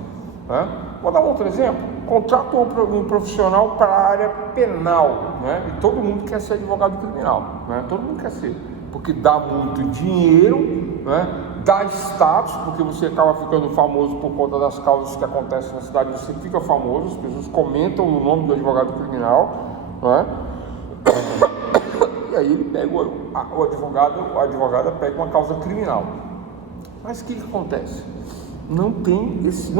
né? Vou dar um outro exemplo. Contrata um profissional para a área penal, né? E todo mundo quer ser advogado criminal, né? Todo mundo quer ser, porque dá muito dinheiro, né? Dá status, porque você acaba ficando famoso por conta das causas que acontecem na cidade, você fica famoso, as pessoas comentam o nome do advogado criminal, né? E aí ele pega a advogada pega uma causa criminal. Mas o que acontece? Não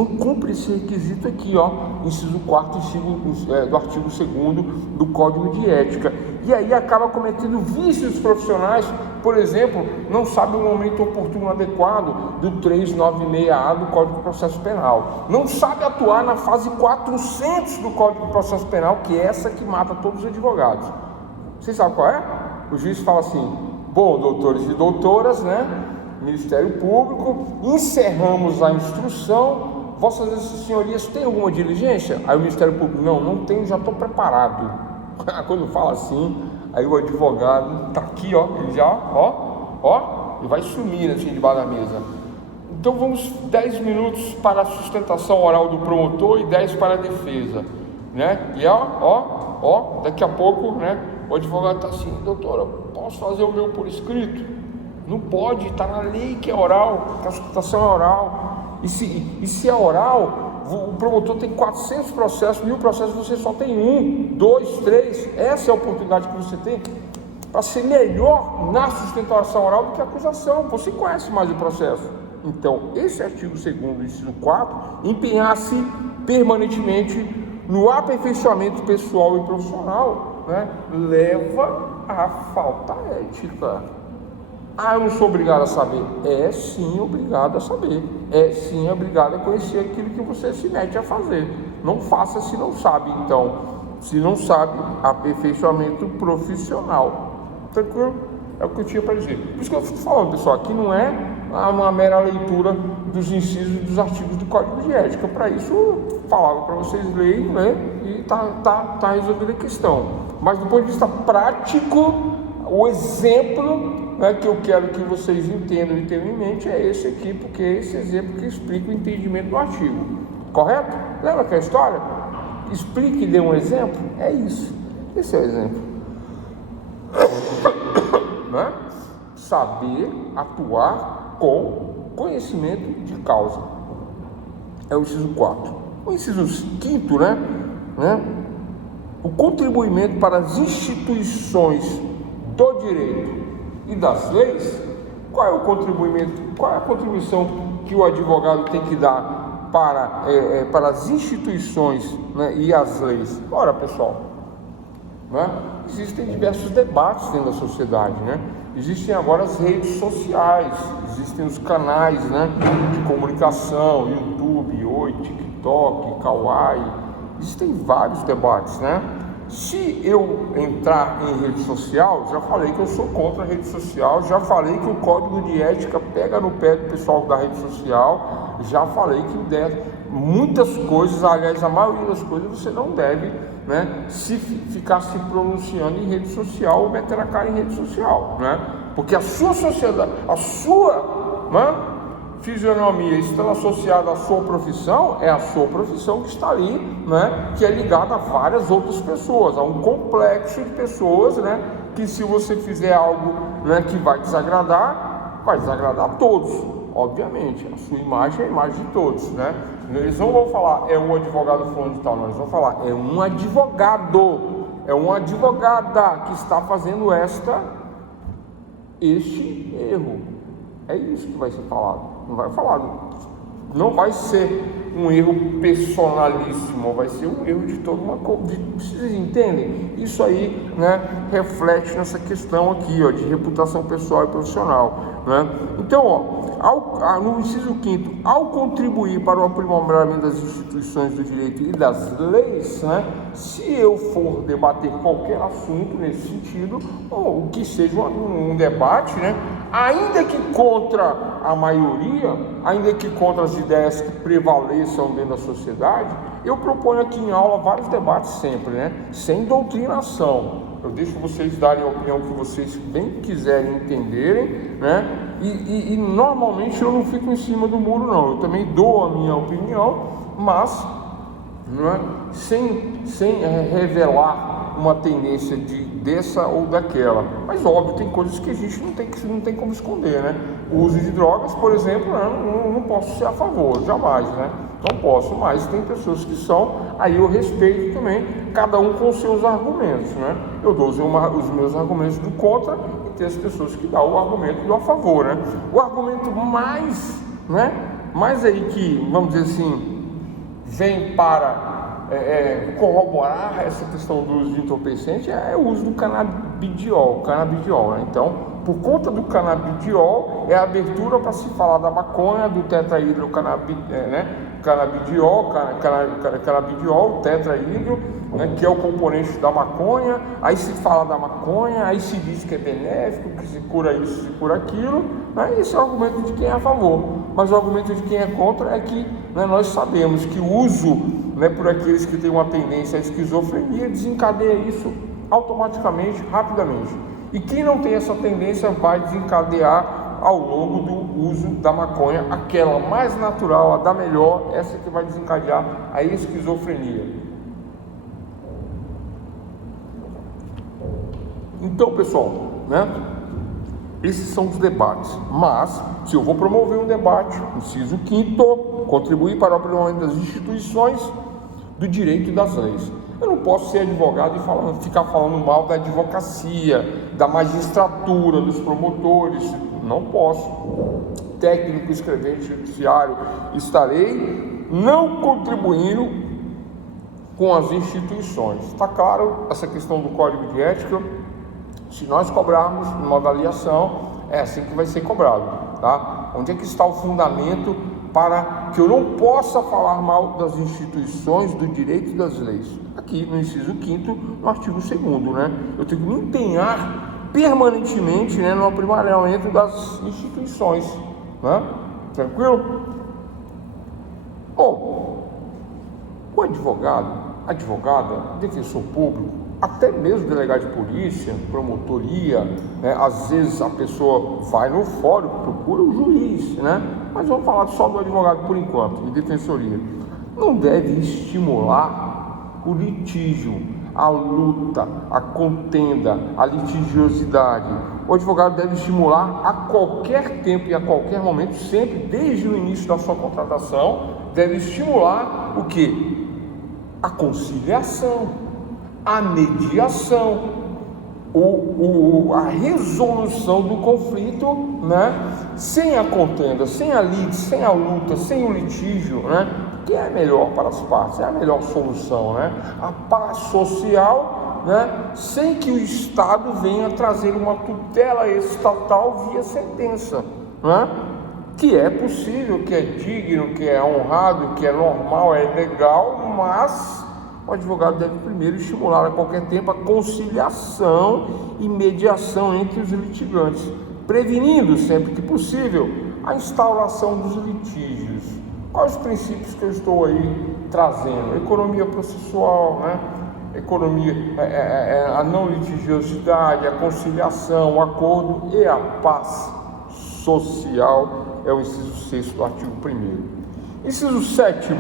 cumpre esse requisito aqui, ó, inciso 4º do artigo 2º do Código de Ética. E aí acaba cometendo vícios profissionais, por exemplo, não sabe o momento oportuno adequado do 396A do Código de Processo Penal. Não sabe atuar na fase 400 do Código de Processo Penal, que é essa que mata todos os advogados. Vocês sabem qual é? O juiz fala assim, bom, doutores e doutoras, né? Ministério Público, encerramos a instrução, vossas senhorias têm alguma diligência? Aí o Ministério Público, não tenho, já estou preparado. Quando fala assim, aí o advogado tá aqui, ó, ele já, e vai sumir assim debaixo da mesa. Então vamos 10 minutos para a sustentação oral do promotor e 10 para a defesa, né? E daqui a pouco, né? O advogado está assim, doutora, posso fazer o meu por escrito? Não pode, está na lei que é oral, que a sustentação é oral. E se é oral, o promotor tem 400 processos, 1000 processos, você só tem 1, 2, 3. Essa é a oportunidade que você tem para ser melhor na sustentação oral do que a acusação. Você conhece mais o processo. Então, esse artigo 2º, inciso 4, empenhar-se permanentemente no aperfeiçoamento pessoal e profissional, né, leva à falta ética. Eu não sou obrigado a saber. É sim obrigado a saber. É sim obrigado a conhecer aquilo que você se mete a fazer. Não faça se não sabe. Então, se não sabe, aperfeiçoamento profissional. Tranquilo? É o que eu tinha para dizer. Por isso que eu estou falando, pessoal, aqui não é uma mera leitura dos incisos dos artigos do Código de Ética. Para isso, eu falava para vocês lerem, né? E tá resolvida a questão. Mas do ponto de vista prático, o exemplo, né, que eu quero que vocês entendam e tenham em mente é esse aqui, porque é esse exemplo que explica o entendimento do artigo. Correto? Lembra que a história? Explique e dê um exemplo? É isso. Esse é o exemplo. Né? Saber atuar com conhecimento de causa. É o inciso 4. O inciso 5, né? O contribuimento para as instituições do direito e das leis. Qual é o contribuimento? Qual é a contribuição que o advogado tem que dar para as instituições, né, e as leis? Ora, pessoal, né? Existem diversos debates dentro da sociedade, né? Existem agora as redes sociais, existem os canais, né, de comunicação, YouTube, Oi, TikTok, Kawaii. Existem vários debates, né? Se eu entrar em rede social, já falei que eu sou contra a rede social, já falei que o código de ética pega no pé do pessoal da rede social, já falei que muitas coisas, aliás, a maioria das coisas você não deve, né, ficar se pronunciando em rede social ou meter a cara em rede social, né? Porque a sua sociedade, a sua, né, fisionomia estando associada à sua profissão, é a sua profissão que está ali, né, que é ligada a várias outras pessoas, a um complexo de pessoas, né, que se você fizer algo, né, que vai desagradar a todos, obviamente. A sua imagem é a imagem de todos, né? Eles não vão falar é um advogado fulano de tal, não, eles vão falar é um advogado, é uma advogada que está fazendo este erro. É isso que vai ser falado. Não vai ser um erro personalíssimo, vai ser um erro de toda uma coisa. Vocês entendem? Isso aí, né, reflete nessa questão aqui, ó, de reputação pessoal e profissional, né? Então, ó, no inciso 5º, ao contribuir para o aprimoramento das instituições do direito e das leis, né, se eu for debater qualquer assunto nesse sentido, ou que seja um debate, né, ainda que contra a maioria, ainda que contra as ideias que prevaleçam dentro da sociedade, eu proponho aqui em aula vários debates sempre, né, sem doutrinação. Eu deixo vocês darem a opinião que vocês bem quiserem entenderem, né? E normalmente eu não fico em cima do muro, não. Eu também dou a minha opinião, mas, né, sem revelar uma tendência dessa ou daquela. Mas óbvio, tem coisas que a gente não tem como esconder, né? O uso de drogas, por exemplo, eu não posso ser a favor, jamais, né? Não posso, mas tem pessoas que são, aí eu respeito também, cada um com os seus argumentos, né? Eu dou os meus argumentos do contra e tem as pessoas que dão o argumento do a favor, né? O argumento mais aí que, vamos dizer assim, vem para corroborar essa questão do uso de entorpecente é o uso do canabidiol, né? Então, por conta do canabidiol, é a abertura para se falar da maconha, do canabidiol, tetraídro, né, que é o componente da maconha. Aí se fala da maconha, aí se diz que é benéfico, que se cura isso, se cura aquilo, né? Esse é o argumento de quem é a favor. Mas o argumento de quem é contra é que, né, nós sabemos que o uso, né, por aqueles que têm uma tendência à esquizofrenia desencadeia isso automaticamente, rapidamente. E quem não tem essa tendência vai desencadear ao longo do uso da maconha, aquela mais natural, a da melhor, essa que vai desencadear a esquizofrenia. Então, pessoal, né, esses são os debates. Mas, se eu vou promover um debate, inciso 5º, contribuir para o aprimoramento das instituições do direito e das leis. Eu não posso ser advogado e ficar falando mal da advocacia, da magistratura, dos promotores. Não posso. Técnico, escrevente, judiciário, estarei não contribuindo com as instituições. Está claro essa questão do Código de Ética? Se nós cobrarmos uma avaliação, é assim que vai ser cobrado, tá? Onde é que está o fundamento para que eu não possa falar mal das instituições, do direito e das leis? Aqui no inciso 5º, no artigo 2º, né? Eu tenho que me empenhar permanentemente, né, no aprimoramento das instituições, né? Tranquilo? Bom, o advogada, defensor público, até mesmo delegado de polícia, promotoria, né? Às vezes a pessoa vai no fórum, procura o juiz, né? Mas vamos falar só do advogado por enquanto, de defensoria. Não deve estimular o litígio, a luta, a contenda, a litigiosidade. O advogado deve estimular a qualquer tempo e a qualquer momento, sempre desde o início da sua contratação, deve estimular o quê? A conciliação, a mediação, a resolução do conflito, né? Sem a contenda, sem a lide, sem a luta, sem o litígio, né? Que é melhor para as partes, é a melhor solução, né? A paz social, né? Sem que o Estado venha trazer uma tutela estatal via sentença, né? Que é possível, que é digno, que é honrado, que é normal, é legal, mas o advogado deve primeiro estimular a qualquer tempo a conciliação e mediação entre os litigantes, prevenindo sempre que possível a instauração dos litígios. Quais os princípios que eu estou aí trazendo? Economia processual, né? A não litigiosidade, a conciliação, o acordo e a paz social, é o inciso 6 do artigo 1º. Inciso 7º,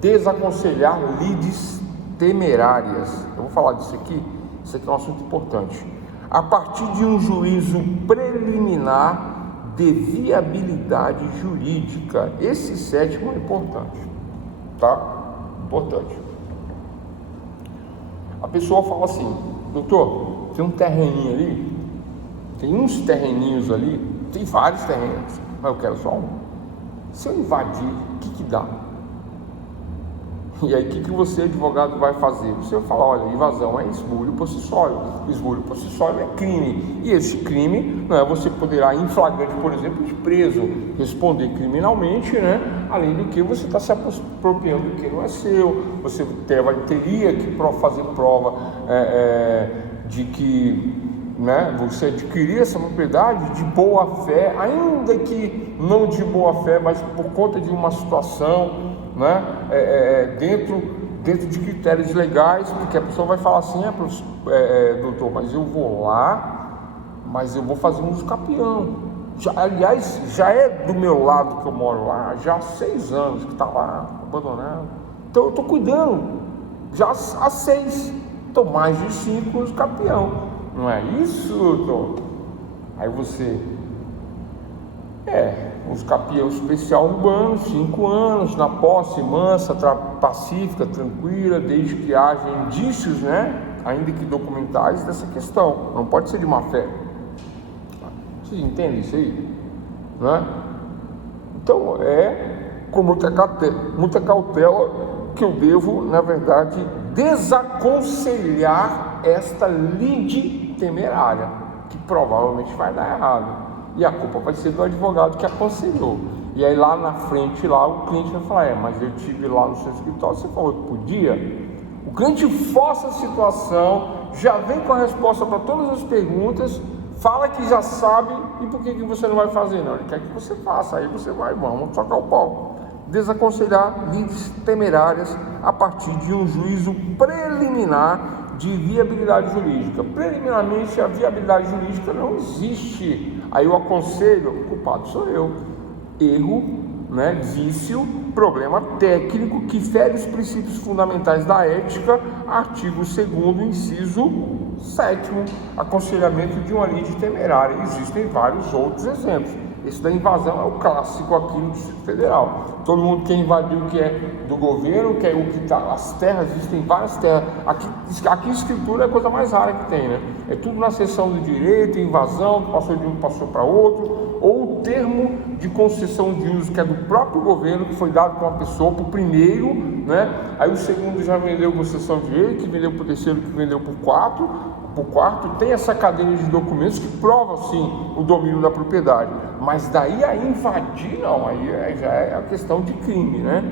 desaconselhar lides temerárias. Eu vou falar disso aqui, isso aqui é um assunto importante. A partir de um juízo preliminar de viabilidade jurídica. Esse 7º é importante, tá? Importante. A pessoa fala assim: doutor, tem um terreninho ali, tem uns terreninhos ali, tem vários terrenos, mas eu quero só um. Se eu invadir, o que dá? E aí, o que você, advogado, vai fazer? Você vai falar: olha, invasão é esbulho possessório. Esbulho possessório é crime. E esse crime, né, você poderá, em flagrante, por exemplo, de preso, responder criminalmente, né? Além do que você está se apropriando do que não é seu. Você teria que fazer prova de que, né, você adquirir essa propriedade de boa fé, ainda que não de boa fé, mas por conta de uma situação, né, dentro de critérios legais, porque a pessoa vai falar assim: doutor, mas eu vou lá, mas eu vou fazer um uso capião. Aliás, já é do meu lado que eu moro lá, já há 6 anos que está lá, abandonado. Então eu estou cuidando, já há 6, então mais de 5 uso capião. Não é isso, doutor? Aí você... os capião especial urbano, 5 anos, na posse mansa, pacífica, tranquila, desde que haja indícios, né, ainda que documentais, dessa questão. Não pode ser de má fé. Vocês entendem isso aí? Né? Então com muita cautela que eu devo, na verdade, desaconselhar esta lide temerária, que provavelmente vai dar errado. E a culpa vai ser do advogado que aconselhou. E aí lá na frente, lá o cliente vai falar: mas eu estive lá no seu escritório, você falou que podia. O cliente força a situação, já vem com a resposta para todas as perguntas, fala que já sabe, e por que você não vai fazer? Não, ele quer que você faça, aí você vai, vamos tocar o pau. Desaconselhar lides temerárias a partir de um juízo preliminar de viabilidade jurídica. Preliminarmente, a viabilidade jurídica não existe. Aí eu aconselho: o culpado sou eu. Erro, né, vício, problema técnico que fere os princípios fundamentais da ética, artigo 2º, inciso 7º, aconselhamento de uma lide temerária. Existem vários outros exemplos. Esse da invasão é o clássico aqui no Distrito Federal. Todo mundo quer invadir o que é do governo, quer o que está, as terras, existem várias terras. Aqui escritura é a coisa mais rara que tem, né? É tudo na seção do direito, invasão, que passou de um, passou para outro, ou o termo de concessão de uso, que é do próprio governo, que foi dado para uma pessoa, para o primeiro, né? Aí o segundo já vendeu concessão de direito, que vendeu para o terceiro, que vendeu para o quarto, tem essa cadeia de documentos que prova, sim, o domínio da propriedade. Mas daí a invadir, não, aí já é a questão de crime, né?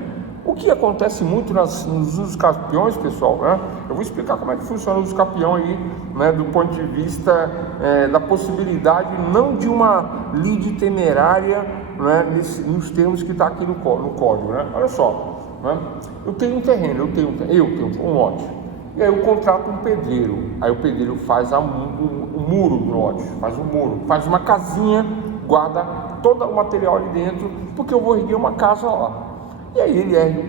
O que acontece muito nos usos capiões, pessoal, né? Eu vou explicar como é que funciona o uso capião aí, né, do ponto de vista da possibilidade não de uma lide temerária, né, nos termos que está aqui no código, né? Olha só, né? Eu tenho um terreno, eu tenho um lote, e aí eu contrato um pedreiro, aí o pedreiro faz um muro do lote, faz uma casinha, guarda todo o material ali dentro, porque eu vou erguer uma casa lá. E aí ele ergue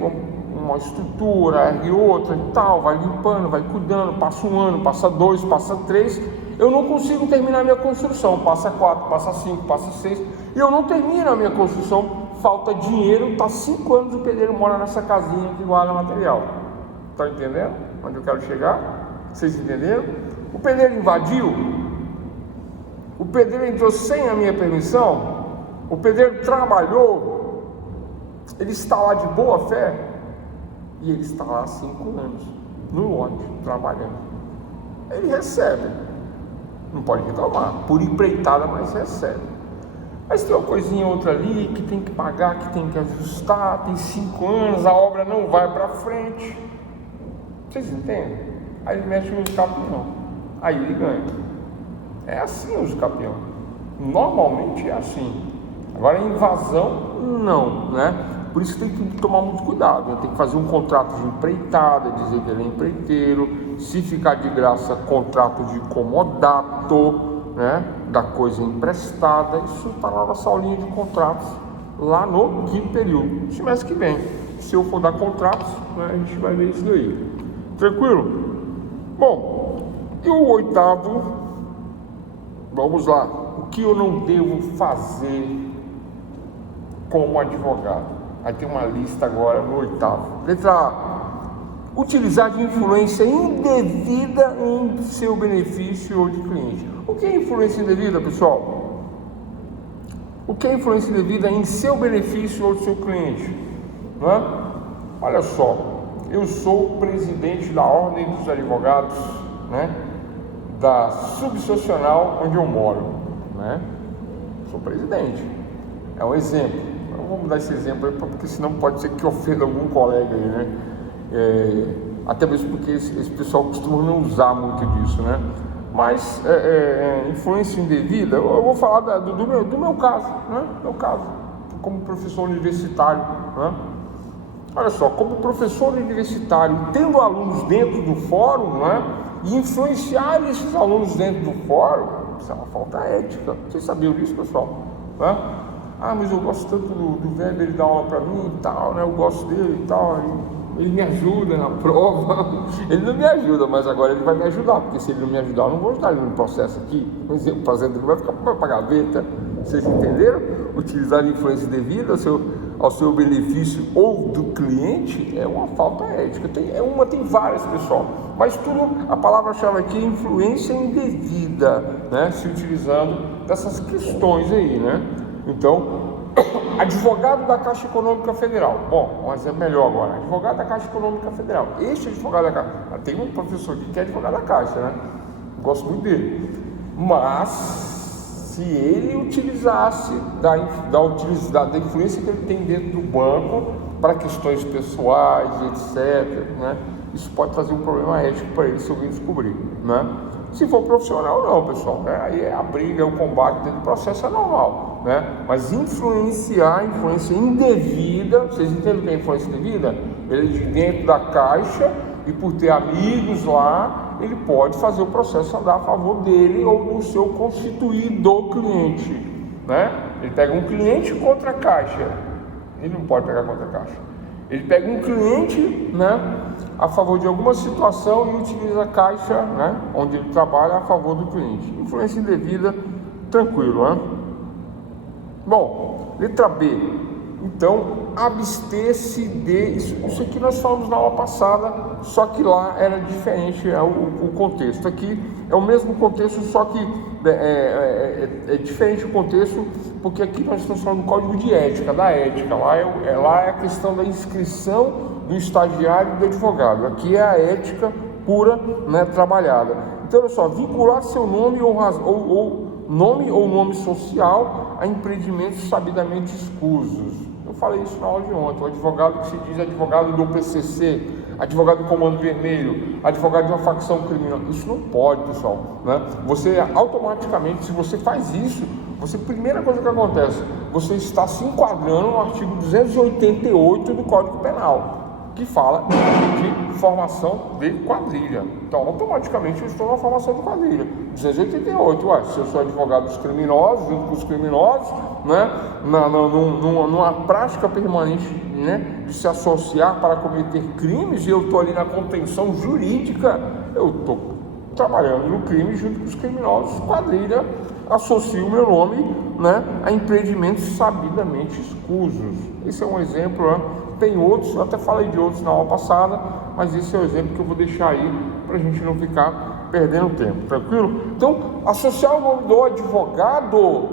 uma estrutura, ergue outra e tal, vai limpando, vai cuidando, passa um ano, passa 2, passa 3, eu não consigo terminar a minha construção, passa 4, passa 5, passa 6, e eu não termino a minha construção, falta dinheiro, está 5 anos o pedreiro mora nessa casinha que guarda material. Tá entendendo onde eu quero chegar? Vocês entenderam? O pedreiro invadiu, o pedreiro entrou sem a minha permissão, o pedreiro trabalhou, ele está lá de boa fé, e ele está lá há 5 anos, no lote, trabalhando. Ele recebe, não pode reclamar, por empreitada, mas recebe. Mas tem uma coisinha outra ali, que tem que pagar, que tem que ajustar, tem 5 anos, a obra não vai para frente. Vocês entendem? Aí ele mexe no uso capião, aí ele ganha. É assim o uso capião, normalmente é assim. Agora invasão, não, né? Por isso tem que tomar muito cuidado, né? Tem que fazer um contrato de empreitada, dizer que ele é empreiteiro, se ficar de graça, contrato de comodato, né? Da coisa emprestada, isso está lá na nossa aulinha de contratos, lá no quinto período, semestre que vem. Se eu for dar contratos, né, a gente vai ver isso daí. Tranquilo? Bom, e o 8º, vamos lá, o que eu não devo fazer como advogado? Aí tem uma lista agora no 8º. Letra A. Utilizar de influência indevida em seu benefício ou de cliente. O que é influência indevida, pessoal? O que é influência indevida em seu benefício ou de seu cliente? Não é? Olha só, eu sou presidente da Ordem dos Advogados, né, da subsecional onde eu moro, né? Sou presidente. É um exemplo. Vamos dar esse exemplo aí, porque senão pode ser que ofenda algum colega aí, né? Até mesmo porque esse pessoal costuma não usar muito disso, né? Mas influência indevida, eu vou falar do meu caso, né? Meu caso, como professor universitário, né? Olha só, como professor universitário, tendo alunos dentro do fórum, né? E influenciar esses alunos dentro do fórum, isso é uma falta ética. Vocês sabiam disso, pessoal? Né? Ah, mas eu gosto tanto do Weber, ele dá aula para mim e tal, né? Eu gosto dele e tal, ele me ajuda na prova. Ele não me ajuda, mas agora ele vai me ajudar, porque se ele não me ajudar, eu não vou ajudar ele no processo aqui. Por exemplo, o fazendo ele vai ficar para a gaveta. Vocês entenderam? Utilizar a influência devida ao seu benefício ou do cliente é uma falta ética. Tem várias, pessoal. Mas tudo, a palavra-chave aqui é influência indevida, né? Se utilizando dessas questões aí, né? Então, advogado da Caixa Econômica Federal. Bom, um exemplo melhor agora. Advogado da Caixa Econômica Federal. Este advogado da Caixa. Tem um professor aqui que é advogado da Caixa, né? Gosto muito dele. Mas, se ele utilizasse da influência que ele tem dentro do banco para questões pessoais, etc., né? Isso pode trazer um problema ético para ele se alguém descobrir, né? Se for profissional, não, pessoal, né? Aí a briga, o combate dentro do processo é normal, né? Mas influência indevida, vocês entendem o que é influência indevida? Ele de dentro da Caixa e por ter amigos lá, ele pode fazer o processo andar a favor dele ou do seu constituído cliente, né? Ele pega um cliente contra a Caixa, ele não pode pegar contra a Caixa. Ele pega um cliente, né, a favor de alguma situação e utiliza a Caixa, né, onde ele trabalha, a favor do cliente. Influência indevida, tranquilo, né? Bom, letra B. Então, abster-se de... Isso aqui nós falamos na aula passada, só que lá era diferente o contexto. Aqui é o mesmo contexto, só que é diferente o contexto, porque aqui nós estamos falando do código de ética, da ética. Lá é a questão da inscrição do estagiário e do advogado. Aqui é a ética pura, né, trabalhada. Então, olha só, vincular seu nome ou nome social a empreendimentos sabidamente escusos. Eu falei isso na aula de ontem. O advogado que se diz advogado do PCC, advogado do Comando Vermelho, advogado de uma facção criminal, isso não pode, pessoal, né? Você automaticamente, se você faz isso, primeira coisa que acontece, você está se enquadrando no artigo 288 do Código Penal, que fala de formação de quadrilha. Então, automaticamente eu estou na formação de quadrilha. 288, se eu sou advogado dos criminosos, junto com os criminosos, né, numa prática permanente, né, de se associar para cometer crimes, e eu estou ali na contenção jurídica, eu estou trabalhando no crime junto com os criminosos, quadrilha, associo o meu nome, né, a empreendimentos sabidamente escusos. Esse é um exemplo, né? Tem outros, eu até falei de outros na aula passada, mas esse é o exemplo que eu vou deixar aí para a gente não ficar perdendo tempo, tranquilo? Então, associar o nome do advogado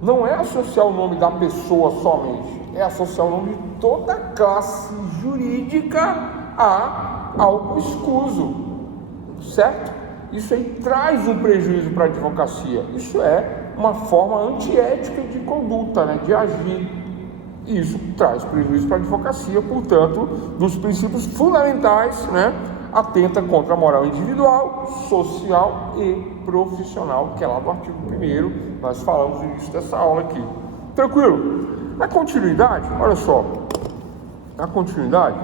não é associar o nome da pessoa somente, é associar o nome de toda a classe jurídica a algo escuso, certo? Isso aí traz um prejuízo para a advocacia, isso é uma forma antiética de conduta, né, de agir. E isso traz prejuízo para a advocacia, portanto, dos princípios fundamentais, né, atenta contra a moral individual, social e profissional, que é lá do artigo 1º, nós falamos no início dessa aula aqui. Tranquilo? Na continuidade, olha só, na continuidade,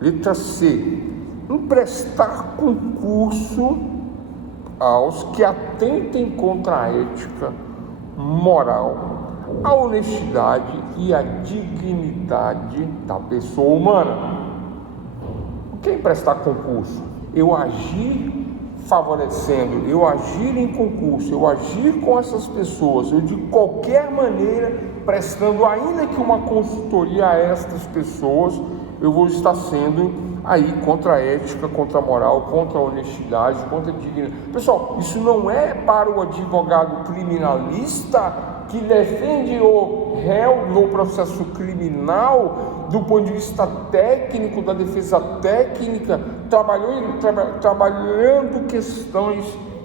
letra C, emprestar concurso aos que atentem contra a ética, moral, a honestidade e a dignidade da pessoa humana. O que é emprestar concurso? Eu agir favorecendo, eu agir em concurso, eu agir com essas pessoas, eu de qualquer maneira, prestando ainda que uma consultoria a estas pessoas, eu vou estar sendo aí contra a ética, contra a moral, contra a honestidade, contra a dignidade. Pessoal, isso não é para o advogado criminalista que defende o réu no processo criminal do ponto de vista técnico, da defesa técnica, trabalhando questões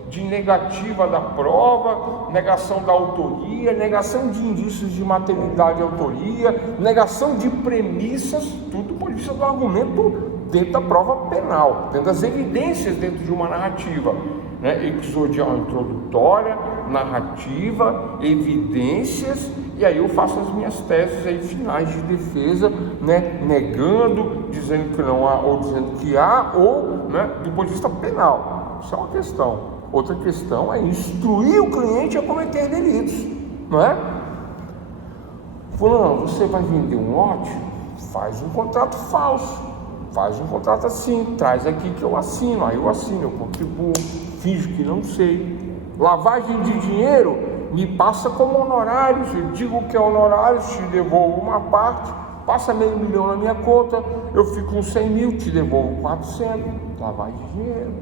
de negativa da prova, negação da autoria, negação de indícios de materialidade e autoria, negação de premissas, tudo do ponto de vista do argumento dentro da prova penal, dentro das evidências dentro de uma narrativa, né? Exodial introdutória, narrativa, evidências, e aí eu faço as minhas teses aí finais de defesa, né? Negando, dizendo que não há ou dizendo que há, ou, né, do ponto de vista penal. Isso é uma questão. Outra questão é instruir o cliente a cometer delitos, não é? Fulano, você vai vender um lote? Faz um contrato falso. Faz um contrato assim, traz aqui que eu assino, aí eu assino, eu contribuo, finjo que não sei. Lavagem de dinheiro, me passa como honorários, eu digo que é honorários, te devolvo uma parte, passa R$500 mil na minha conta, eu fico com 100 mil, te devolvo 400, lavagem de dinheiro.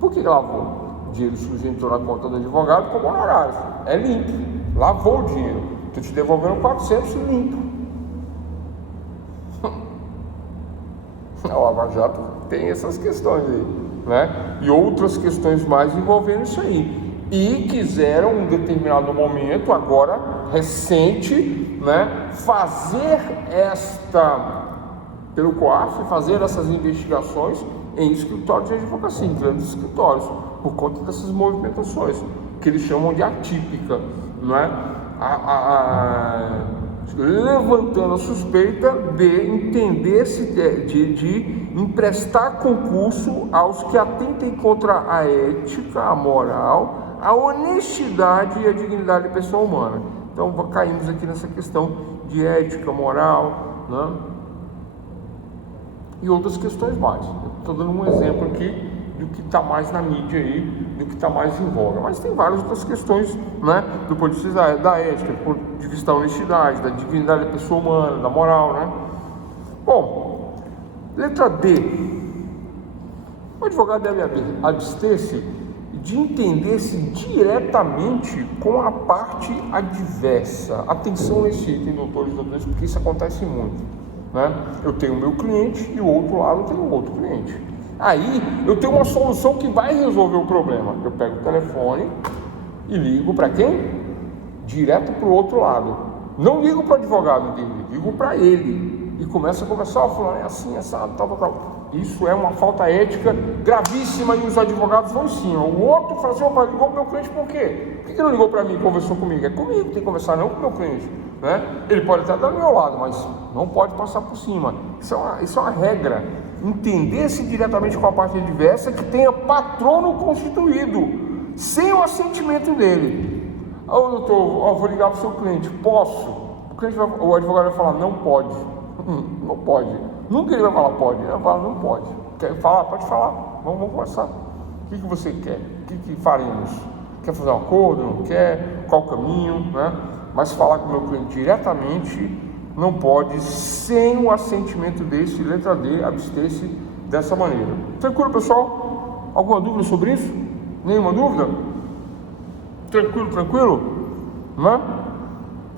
Por que lavou? O dinheiro sujo entrou na conta do advogado como honorários, é limpo, lavou o dinheiro, estou te devolvendo 400 limpo. A Lava Jato tem essas questões aí, né? E outras questões mais envolvendo isso aí. E quiseram, em um determinado momento, agora recente, né, fazer pelo COAF, fazer essas investigações em escritórios de advocacia, em grandes escritórios, por conta dessas movimentações, que eles chamam de atípica, não é? Levantando a suspeita de entender-se de emprestar concurso aos que atentem contra a ética, a moral, a honestidade e a dignidade da pessoa humana. Então caímos aqui nessa questão de ética, moral, né? E outras questões mais. Estou dando um exemplo aqui do que está mais na mídia aí, do que está mais em voga. Mas tem várias outras questões, né, do ponto de vista da ética, do ponto de vista da honestidade, da dignidade da pessoa humana, da moral, né? Bom, letra D. O advogado deve abster-se de entender-se diretamente com a parte adversa. Atenção nesse item, doutores e doutoras, porque isso acontece muito, né? Eu tenho o meu cliente e o outro lado tem o outro cliente. Aí eu tenho uma solução que vai resolver o problema. Eu pego o telefone, E ligo para quem? Direto para o outro lado. Não ligo para o advogado dele, ligo para ele. E começo a conversar, fulano, é assim, assado, tal. Isso é uma falta ética gravíssima e os advogados vão sim. O outro fala assim, opa, ligou para o meu cliente por quê? Por que não ligou para mim e conversou comigo? É comigo que tem que conversar, não com o meu cliente. Né? Ele pode até estar do meu lado, mas não pode passar por cima. Isso é uma regra. Entender-se diretamente com a parte adversa que tenha patrono constituído, sem o assentimento dele. Doutor, vou ligar para o seu cliente, posso? O advogado vai falar, não pode. Não pode. Nunca ele vai falar pode, ele vai falar não pode. Quer falar? Pode falar. Vamos conversar. O que você quer? O que faremos? Quer fazer um acordo? Não quer? Qual o caminho? Né? Mas falar com o meu cliente diretamente não pode, sem o assentimento desse, letra D, abster-se dessa maneira. Tranquilo, pessoal? Alguma dúvida sobre isso? Nenhuma dúvida? Tranquilo? Né?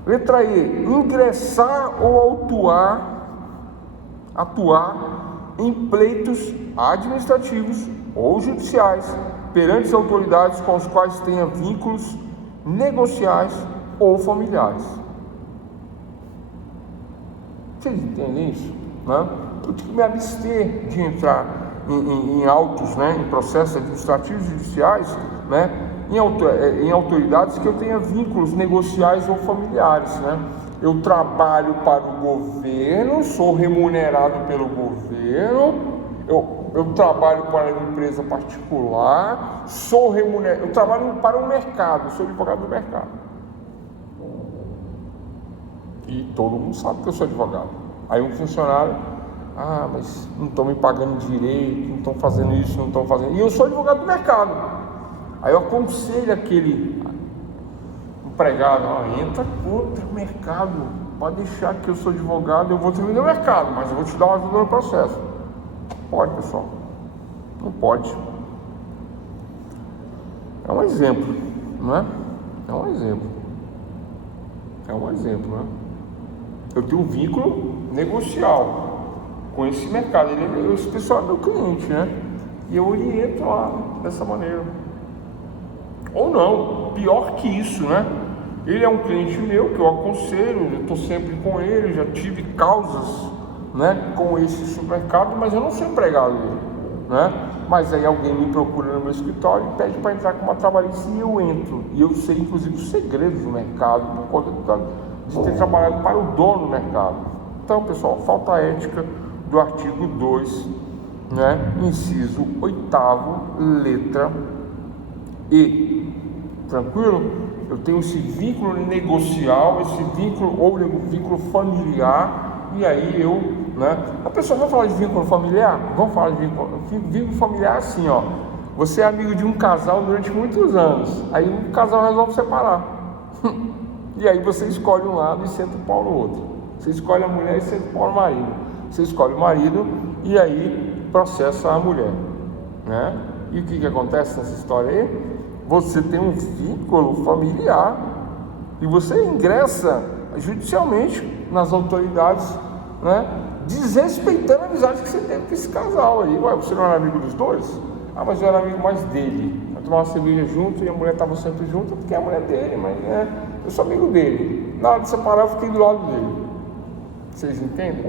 Letra E, ingressar ou atuar em pleitos administrativos ou judiciais perante as autoridades com as quais tenha vínculos negociais ou familiares. Vocês entendem isso? Né? Eu tenho que me abster de entrar em autos, né, em processos administrativos e judiciais, né, em autoridades que eu tenha vínculos negociais ou familiares, né? Eu trabalho para o governo, sou remunerado pelo governo, eu trabalho para uma empresa particular, eu trabalho para o mercado, sou advogado do mercado. E todo mundo sabe que eu sou advogado. Aí um funcionário, mas não estão me pagando direito, não estão fazendo isso, não estão fazendo... E eu sou advogado do mercado. Aí eu aconselho aquele empregado, entra contra o mercado, pode deixar que eu sou advogado, eu vou terminar o mercado, mas eu vou te dar uma ajuda no processo. Pode, pessoal. Não pode. É um exemplo, não é? É um exemplo, né? Eu tenho um vínculo negocial com esse mercado. Esse pessoal é meu cliente, né? E eu oriento lá dessa maneira. Ou não, pior que isso, né? Ele é um cliente meu que eu aconselho, eu estou sempre com ele, já tive causas, né, com esse supermercado, mas eu não sou empregado dele, né? Mas aí alguém me procura no meu escritório e pede para entrar com uma trabalhista e eu entro. E eu sei, inclusive, os segredos do mercado, por conta de ter trabalhado para o dono do mercado. Então, pessoal, falta ética do artigo 2, né, inciso 8º, letra E. Tranquilo? Eu tenho esse vínculo negocial, esse vínculo ou vínculo familiar, e aí eu, né? A pessoa vai falar de vínculo familiar? Vamos falar de vínculo familiar assim, ó. Você é amigo de um casal durante muitos anos, aí o casal resolve separar. E aí você escolhe um lado e senta o pau no outro. Você escolhe a mulher e senta o pau no marido. Você escolhe o marido e aí processa a mulher, né? E o que acontece nessa história aí? Você tem um vínculo familiar e você ingressa judicialmente nas autoridades, né, desrespeitando a amizade que você teve com esse casal aí. Ué, você não era amigo dos dois? Mas eu era amigo mais dele. Eu tomava uma cerveja junto e a mulher estava sempre junto porque é a mulher dele, mas eu sou amigo dele. Na hora de separar eu fiquei do lado dele. Vocês entendem?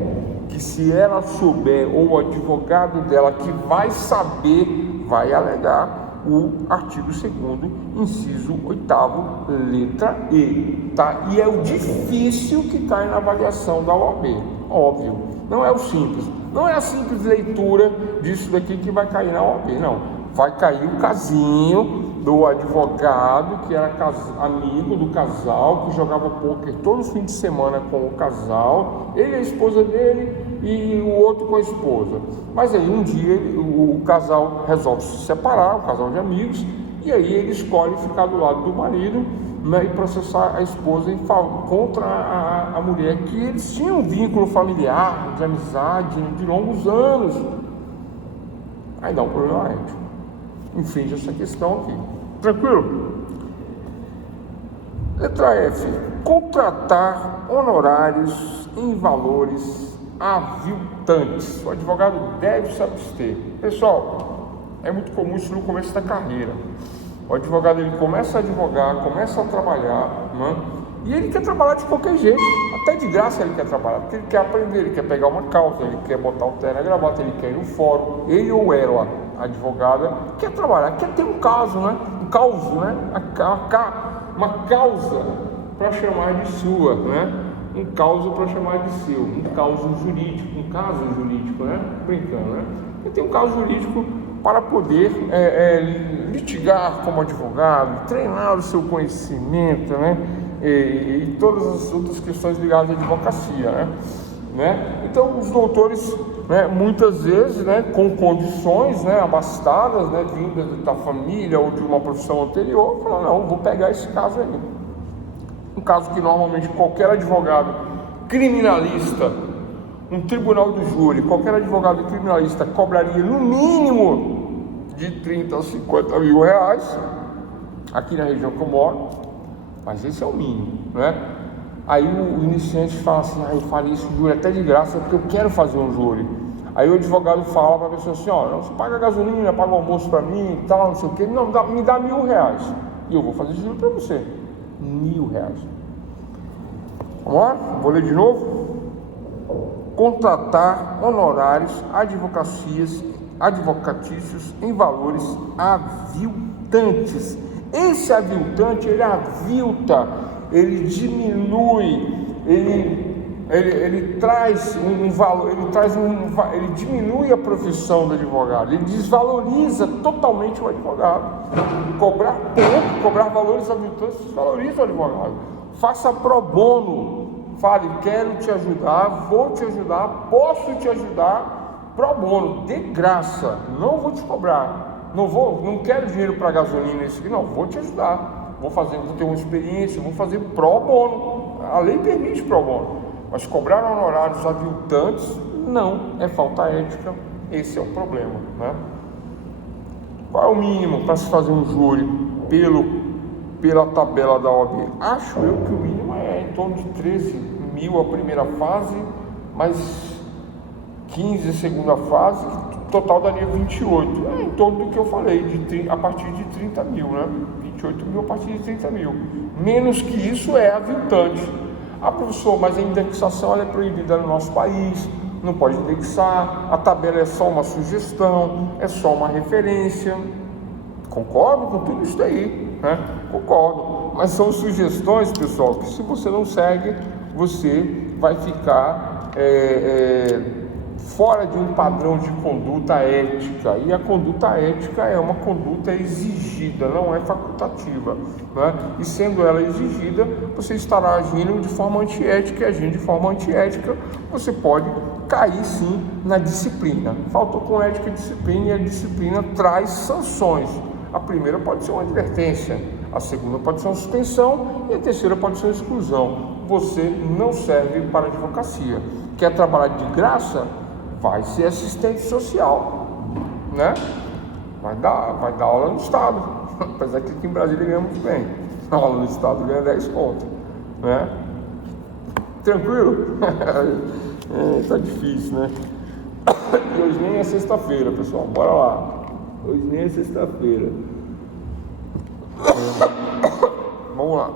Que se ela souber, ou o advogado dela que vai saber, vai alegar o artigo 2º, inciso 8º, letra E, tá? E é o difícil que está na avaliação da OAB, óbvio. Não é o simples, não é a simples leitura disso daqui que vai cair na OAB, não. Vai cair o casinho do advogado que era amigo do casal, que jogava pôquer todos os fins de semana com o casal, ele e a esposa dele e o outro com a esposa. Mas aí um dia o casal resolve se separar, o casal de amigos, e aí ele escolhe ficar do lado do marido, né, e processar a esposa contra a mulher, que eles tinham um vínculo familiar, de amizade, de longos anos. Aí dá um problema ético. Infringe essa questão aqui. Tranquilo? Letra F. Contratar honorários em valores aviltantes. O advogado deve se abster. Pessoal, é muito comum isso no começo da carreira. O advogado, ele começa a advogar, começa a trabalhar, né? E ele quer trabalhar de qualquer jeito, até de graça ele quer trabalhar, porque ele quer aprender, ele quer pegar uma causa, ele quer botar um terno e gravata, ele quer ir no fórum, ele ou ela, a advogada, quer trabalhar, quer ter um caso, né? Um causa, né? Uma causa para chamar de sua, né? Um causa para chamar de seu, um caso jurídico, né? Brincando, né? Ele tem um caso jurídico para poder litigar como advogado, treinar o seu conhecimento, né? E todas as outras questões ligadas à advocacia, né? Então os doutores, né, muitas vezes, né, com condições, né, abastadas, né, vindas da família ou de uma profissão anterior, falam, não, vou pegar esse caso aí. Um caso que normalmente qualquer advogado criminalista, um tribunal do júri, qualquer advogado criminalista cobraria no mínimo de 30 a 50 mil reais, aqui na região que eu moro, mas esse é o mínimo, né? Aí o iniciante fala assim, eu faria isso júri até de graça, porque eu quero fazer um júri. Aí o advogado fala para a pessoa assim, você paga gasolina, paga almoço para mim e tal, não sei o quê, não, me dá R$1.000, e eu vou fazer júri para você, R$1.000. Vamos lá? Vou ler de novo. Contratar honorários advocatícios em valores aviltantes. Esse aviltante, ele avilta, ele diminui, ele traz um valor, ele diminui a profissão do advogado, ele desvaloriza totalmente o advogado. Cobrar pouco, cobrar valores aviltantes, desvaloriza o advogado. Faça pro bono. Fale, quero te ajudar, vou te ajudar, posso te ajudar, pro bono, de graça, não vou te cobrar, não quero dinheiro para gasolina, isso aqui, não, vou te ajudar, vou ter uma experiência, vou fazer pro bono, a lei permite pro bono, mas cobrar honorários aviltantes, não, é falta ética, esse é o problema, né? Qual é o mínimo para se fazer um júri pela tabela da OAB? Acho eu que o mínimo é em torno de 13 mil a primeira fase, mais 15 a segunda fase, total daria 28. É em torno do que eu falei, a partir de 30 mil, né? 28 mil a partir de 30 mil. Menos que isso é aviltante. Professor, mas a indexação ela é proibida no nosso país, não pode indexar, a tabela é só uma sugestão, é só uma referência. Concordo com tudo isso daí, né? Concordo, mas são sugestões, pessoal, que se você não segue, você vai ficar fora de um padrão de conduta ética, e a conduta ética é uma conduta exigida, não é facultativa, né? E sendo ela exigida, você estará agindo de forma antiética, e agindo de forma antiética, você pode cair sim na disciplina. Faltou com ética e disciplina, e a disciplina traz sanções. A primeira pode ser uma advertência, a segunda pode ser uma suspensão e a terceira pode ser uma exclusão. Você não serve para a advocacia. Quer trabalhar de graça? Vai ser assistente social, né? Vai dar aula no Estado. Apesar que aqui em Brasília ganha muito bem. A aula no Estado ganha 10 contos, né? Tranquilo? Tá difícil, né? E hoje nem é sexta-feira, pessoal. Bora lá. Hoje nem é sexta-feira. Vamos lá.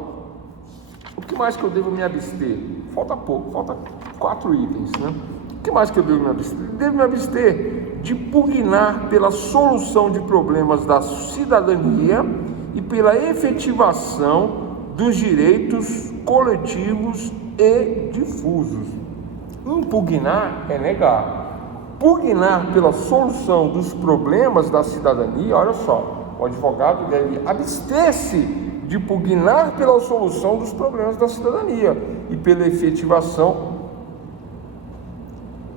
O que mais que eu devo me abster? Falta pouco, falta 4 itens, né? O que mais que eu devo me abster? Devo me abster de pugnar pela solução de problemas da cidadania e pela efetivação dos direitos coletivos e difusos. Impugnar é negar. Pugnar pela solução dos problemas da cidadania, olha só, o advogado deve abster-se de pugnar pela solução dos problemas da cidadania e pela efetivação.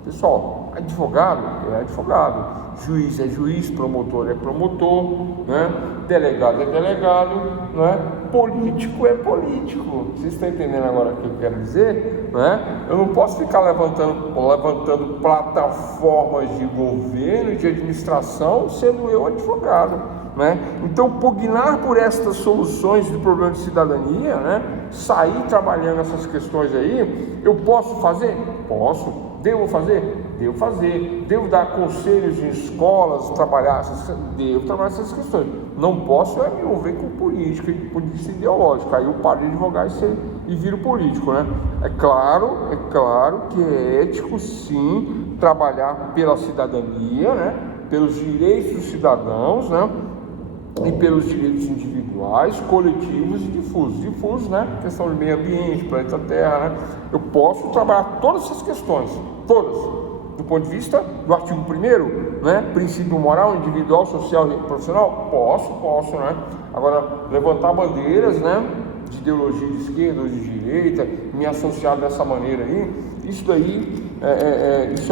Pessoal, advogado é advogado, juiz é juiz, promotor é promotor, né? Delegado é delegado, né? Político é político. Vocês estão entendendo agora o que eu quero dizer? Né? Eu não posso ficar levantando plataformas de governo e de administração sendo eu advogado, né? Então, pugnar por estas soluções de problemas de cidadania, né? Sair trabalhando essas questões aí, eu posso fazer? Posso. Devo fazer? Devo fazer. Devo dar conselhos em escolas, devo trabalhar essas questões. não posso me envolver com política e ponto de vista ideológico. Aí eu paro de advogar e viro político, né? É claro que é ético, sim, trabalhar pela cidadania, né? Pelos direitos dos cidadãos, né? E pelos direitos individuais, coletivos e difusos. Difusos, né? Questão do meio ambiente, planeta Terra, né? Eu posso trabalhar todas essas questões, todas, do ponto de vista do artigo 1º, né? Princípio moral, individual, social e profissional. Posso, né? Agora, levantar bandeiras, né? De ideologia de esquerda ou de direita, me associar dessa maneira aí, isso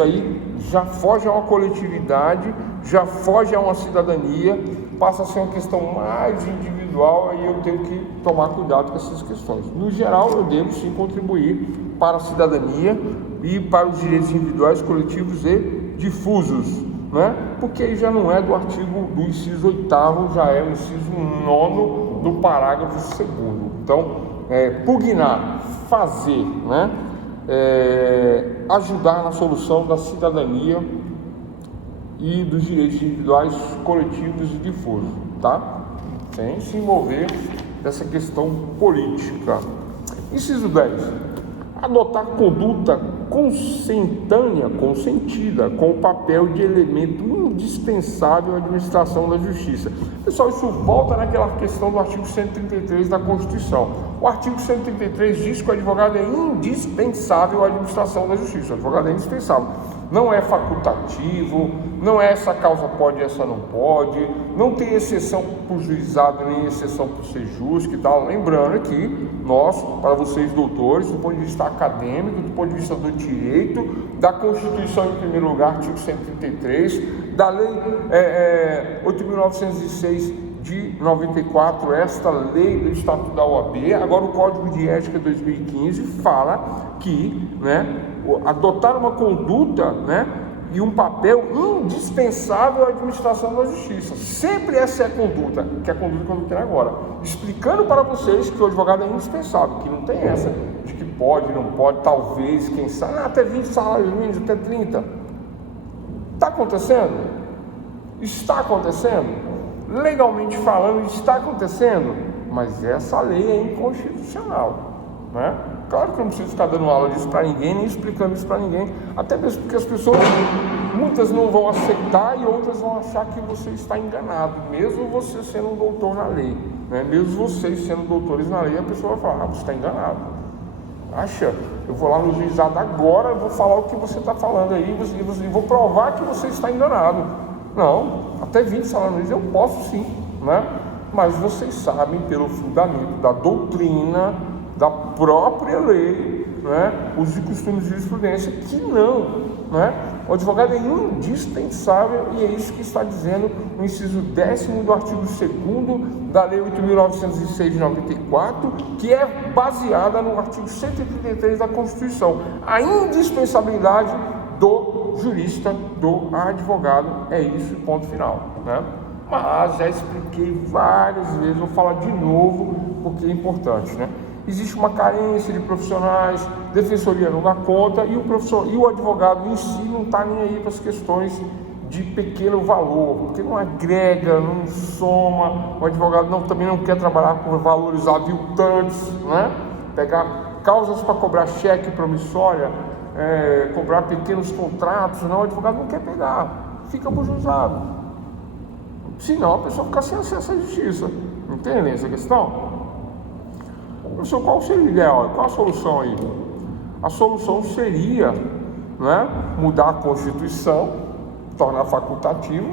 aí já foge a uma coletividade, já foge a uma cidadania, passa a ser uma questão mais individual, aí eu tenho que tomar cuidado com essas questões. No geral, eu devo sim contribuir para a cidadania e para os direitos individuais, coletivos e difusos, né? Porque aí já não é do artigo do inciso 8º, já é o inciso 9º do parágrafo 2º. Então, pugnar, fazer, né? Ajudar na solução da cidadania e dos direitos individuais, coletivos e difusos, tá? Sem se envolver nessa questão política. Inciso 10. Adotar conduta consentida, com o papel de elemento indispensável à administração da justiça. Pessoal, isso volta naquela questão do artigo 133 da Constituição. O artigo 133 diz que o advogado é indispensável à administração da justiça. O advogado é indispensável. Não é facultativo, não é essa causa pode e essa não pode, não tem exceção por juizado nem exceção por ser justo e tal. Lembrando que nós, para vocês doutores, do ponto de vista acadêmico, do ponto de vista do direito, da Constituição em primeiro lugar, artigo 133, da Lei 8.906 de 94, esta lei do Estatuto da OAB, agora o Código de Ética 2015 fala que, né, adotar uma conduta, né, e um papel indispensável à administração da justiça. Sempre essa é a conduta, que é a conduta que eu estou tendo agora, explicando para vocês que o advogado é indispensável, que não tem essa de que pode, não pode, talvez, quem sabe, até 20 salários mínimos, até 30. Está acontecendo? Está acontecendo? Legalmente falando, está acontecendo, mas essa lei é inconstitucional, né? Claro que eu não preciso ficar dando aula disso para ninguém, nem explicando isso para ninguém, até mesmo porque as pessoas, muitas não vão aceitar e outras vão achar que você está enganado, mesmo você sendo um doutor na lei, né? Mesmo vocês sendo doutores na lei, a pessoa vai falar, você está enganado. Acha? Eu vou lá no juizado agora, vou falar o que você está falando aí e vou provar que você está enganado. Não, até 20 salários eu posso sim, né? Mas vocês sabem pelo fundamento da doutrina, da própria lei, né? Os costumes de jurisprudência que não, né? O advogado é indispensável e é isso que está dizendo no inciso 10º do artigo 2º da Lei 8.906 de 94, que é baseada no artigo 133 da Constituição. A indispensabilidade do jurista, do advogado, é isso, ponto final, né? Mas já expliquei várias vezes, vou falar de novo porque é importante, né? Existe uma carência de profissionais, defensoria não dá conta e o advogado em si não está nem aí para as questões de pequeno valor, porque não agrega, não soma, o advogado também não quer trabalhar com valores aviltantes, né? Pegar causas para cobrar cheque promissória, cobrar pequenos contratos, não, o advogado não quer pegar, fica para o juizado. Senão a pessoa fica sem acesso à justiça. Entendem essa questão? Professor, qual seria o ideal? Qual a solução aí? A solução seria, né, mudar a Constituição, tornar facultativo,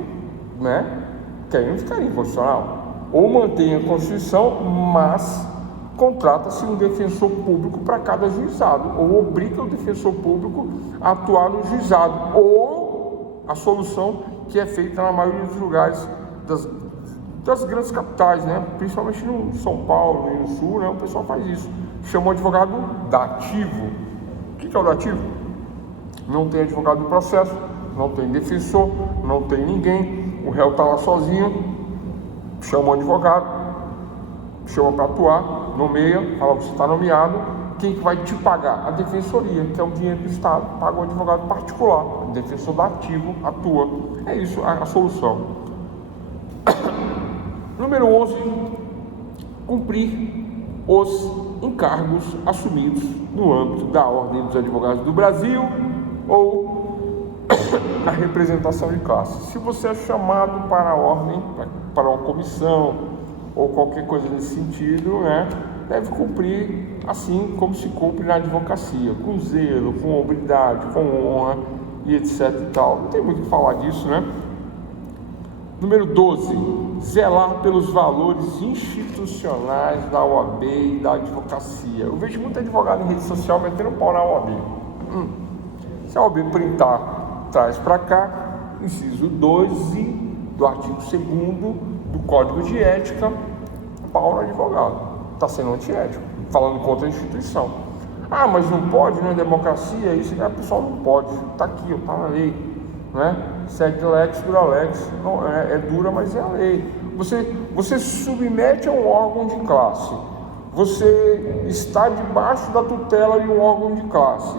né, que aí não ficaria inconstitucional. Ou mantém a Constituição, mas contrata-se um defensor público para cada juizado, ou obriga o defensor público a atuar no juizado, ou a solução que é feita na maioria dos lugares das grandes capitais, né? Principalmente no São Paulo e no Sul, né? O pessoal faz isso, chama o advogado dativo. O que é o dativo? Não tem advogado no processo, não tem defensor, não tem ninguém, o réu está lá sozinho, chama o advogado, chama para atuar, nomeia, fala que você está nomeado, quem que vai te pagar? A defensoria, que é o dinheiro do Estado, paga o advogado particular, o defensor dativo atua. É isso a solução. No Número 11, cumprir os encargos assumidos no âmbito da Ordem dos Advogados do Brasil ou na representação de classe. Se você é chamado para a ordem, para uma comissão ou qualquer coisa nesse sentido, né, deve cumprir assim como se cumpre na advocacia, com zelo, com hombridade, com honra e etc e tal. Não tem muito o que falar disso, né? Número 12, zelar pelos valores institucionais da OAB e da advocacia. Eu vejo muito advogado em rede social metendo pau na OAB. Se a OAB printar, traz para cá, inciso 12 do artigo 2º do Código de Ética, pau no advogado. Está sendo antiético, falando contra a instituição. Ah, mas não pode, né? Democracia, isso, o pessoal não pode. Está aqui, está na lei, né? Sed lex, dura lex, não, é dura, mas é a lei. Você se submete a um órgão de classe, você está debaixo da tutela de um órgão de classe,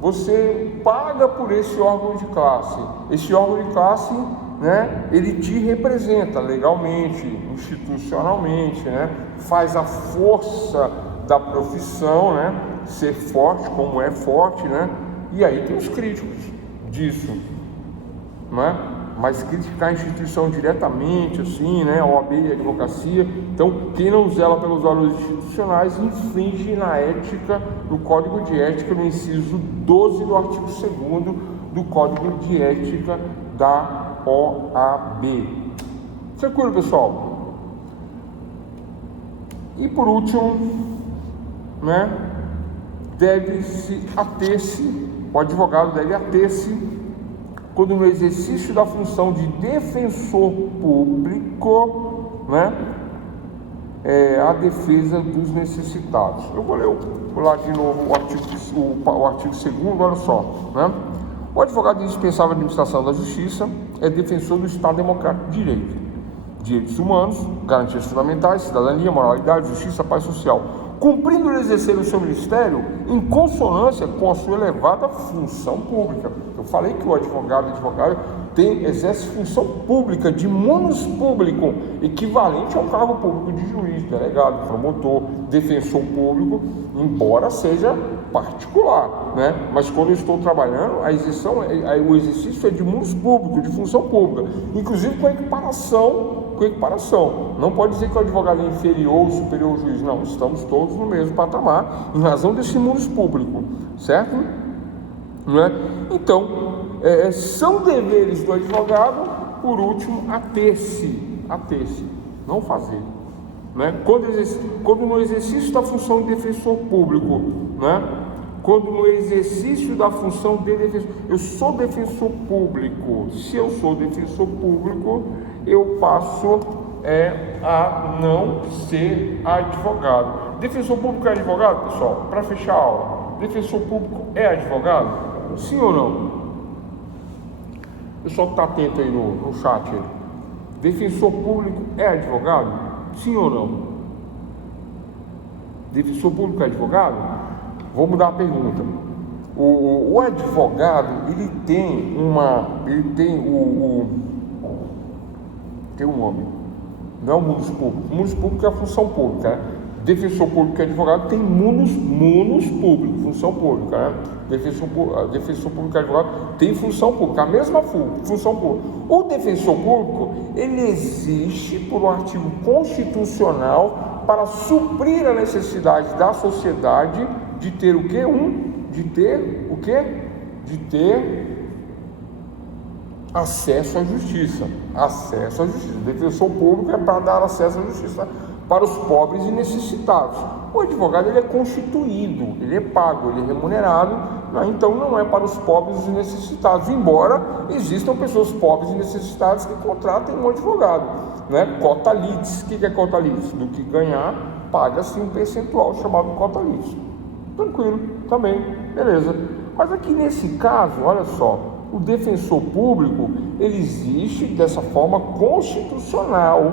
você paga por esse órgão de classe, esse órgão de classe, né, ele te representa legalmente, institucionalmente, né, faz a força da profissão, né, ser forte como é forte, né, e aí tem os críticos disso, né? Mas criticar a instituição diretamente, assim, né, a OAB e a advocacia. Então, quem não zela pelos valores institucionais infringe na ética, no Código de Ética, no inciso 12 do artigo 2º do Código de Ética da OAB. Tranquilo, pessoal? E por último, né, o advogado deve ater-se quando no exercício da função de defensor público, né, a defesa dos necessitados. Eu vou ler de novo o artigo 2º, olha só, né? O advogado indispensável à administração da justiça é defensor do Estado Democrático de Direito, direitos humanos, garantias fundamentais, cidadania, moralidade, justiça, paz social, cumprindo e exercer o seu ministério em consonância com a sua elevada função pública. Eu falei que o advogado exerce função pública de munus público, equivalente a um cargo público de juiz, delegado, promotor, defensor público, embora seja particular, né? Mas quando eu estou trabalhando, o exercício é de munus público, de função pública, inclusive com equiparação. Não pode dizer que o advogado é inferior ou superior ao juiz, não, estamos todos no mesmo patamar, em razão desse munus público, certo? Não é? Então, são deveres do advogado, por último, ater-se, não fazer. Né? Quando no exercício da função de defensor público, né? Quando no exercício da função de defensor, eu sou defensor público, se eu sou defensor público, eu passo a não ser advogado. Defensor público é advogado, pessoal? Para fechar a aula, defensor público é advogado? Sim ou não? O pessoal que está atento aí no chat aí. Defensor público é advogado? Sim ou não? Defensor público é advogado? Vou mudar a pergunta. O advogado, ele tem um nome, não é o munus público. O munus público é a função pública, né? Defensor público e advogado tem munus público, função pública, né? Defensor público e advogado tem função pública, a mesma função pública. O defensor público, ele existe por um artigo constitucional para suprir a necessidade da sociedade de ter o quê? De ter acesso à justiça. O defensor público é para dar acesso à justiça para os pobres e necessitados. O advogado, ele é constituído, ele é pago, ele é remunerado, né? Então não é para os pobres e necessitados, embora existam pessoas pobres e necessitadas que contratem um advogado, né? Cota litis. O que é cota litis? Do que ganhar, paga-se um percentual chamado cota litis. Tranquilo, também, beleza. Mas aqui nesse caso, olha só, o defensor público, ele existe dessa forma constitucional,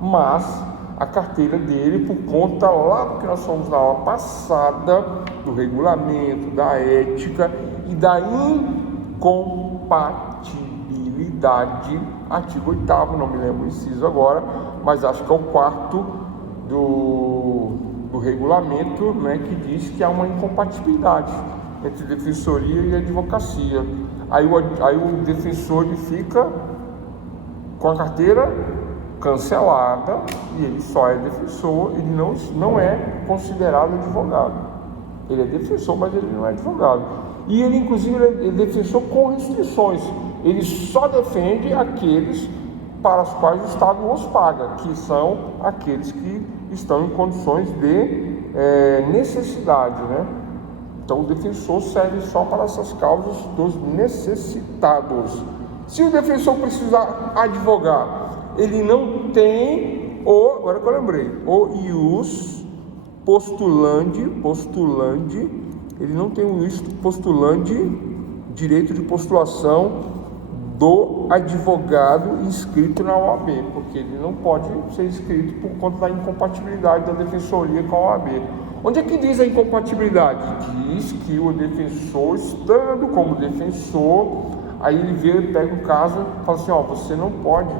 mas a carteira dele, por conta lá do que nós fomos na aula passada, do regulamento, da ética e da incompatibilidade incompatibilidade, artigo 8º, não me lembro o inciso agora, mas acho que é o 4º do regulamento, né, que diz que há uma incompatibilidade entre defensoria e advocacia. Aí o defensor ele fica com a carteira cancelada e ele só é defensor, ele não é considerado advogado. Ele é defensor, mas ele não é advogado. E ele, inclusive, é defensor com restrições. Ele só defende aqueles para os quais o Estado os paga, que são aqueles que estão em condições de necessidade, né? Então, o defensor serve só para essas causas dos necessitados. Se o defensor precisar advogar, ele não tem agora que eu lembrei, o ius postulandi, ele não tem o ius postulandi, direito de postulação do advogado inscrito na OAB, porque ele não pode ser inscrito por conta da incompatibilidade da defensoria com a OAB. Onde é que diz a incompatibilidade? Diz que o defensor, estando como defensor, aí ele pega o caso e fala assim, você não pode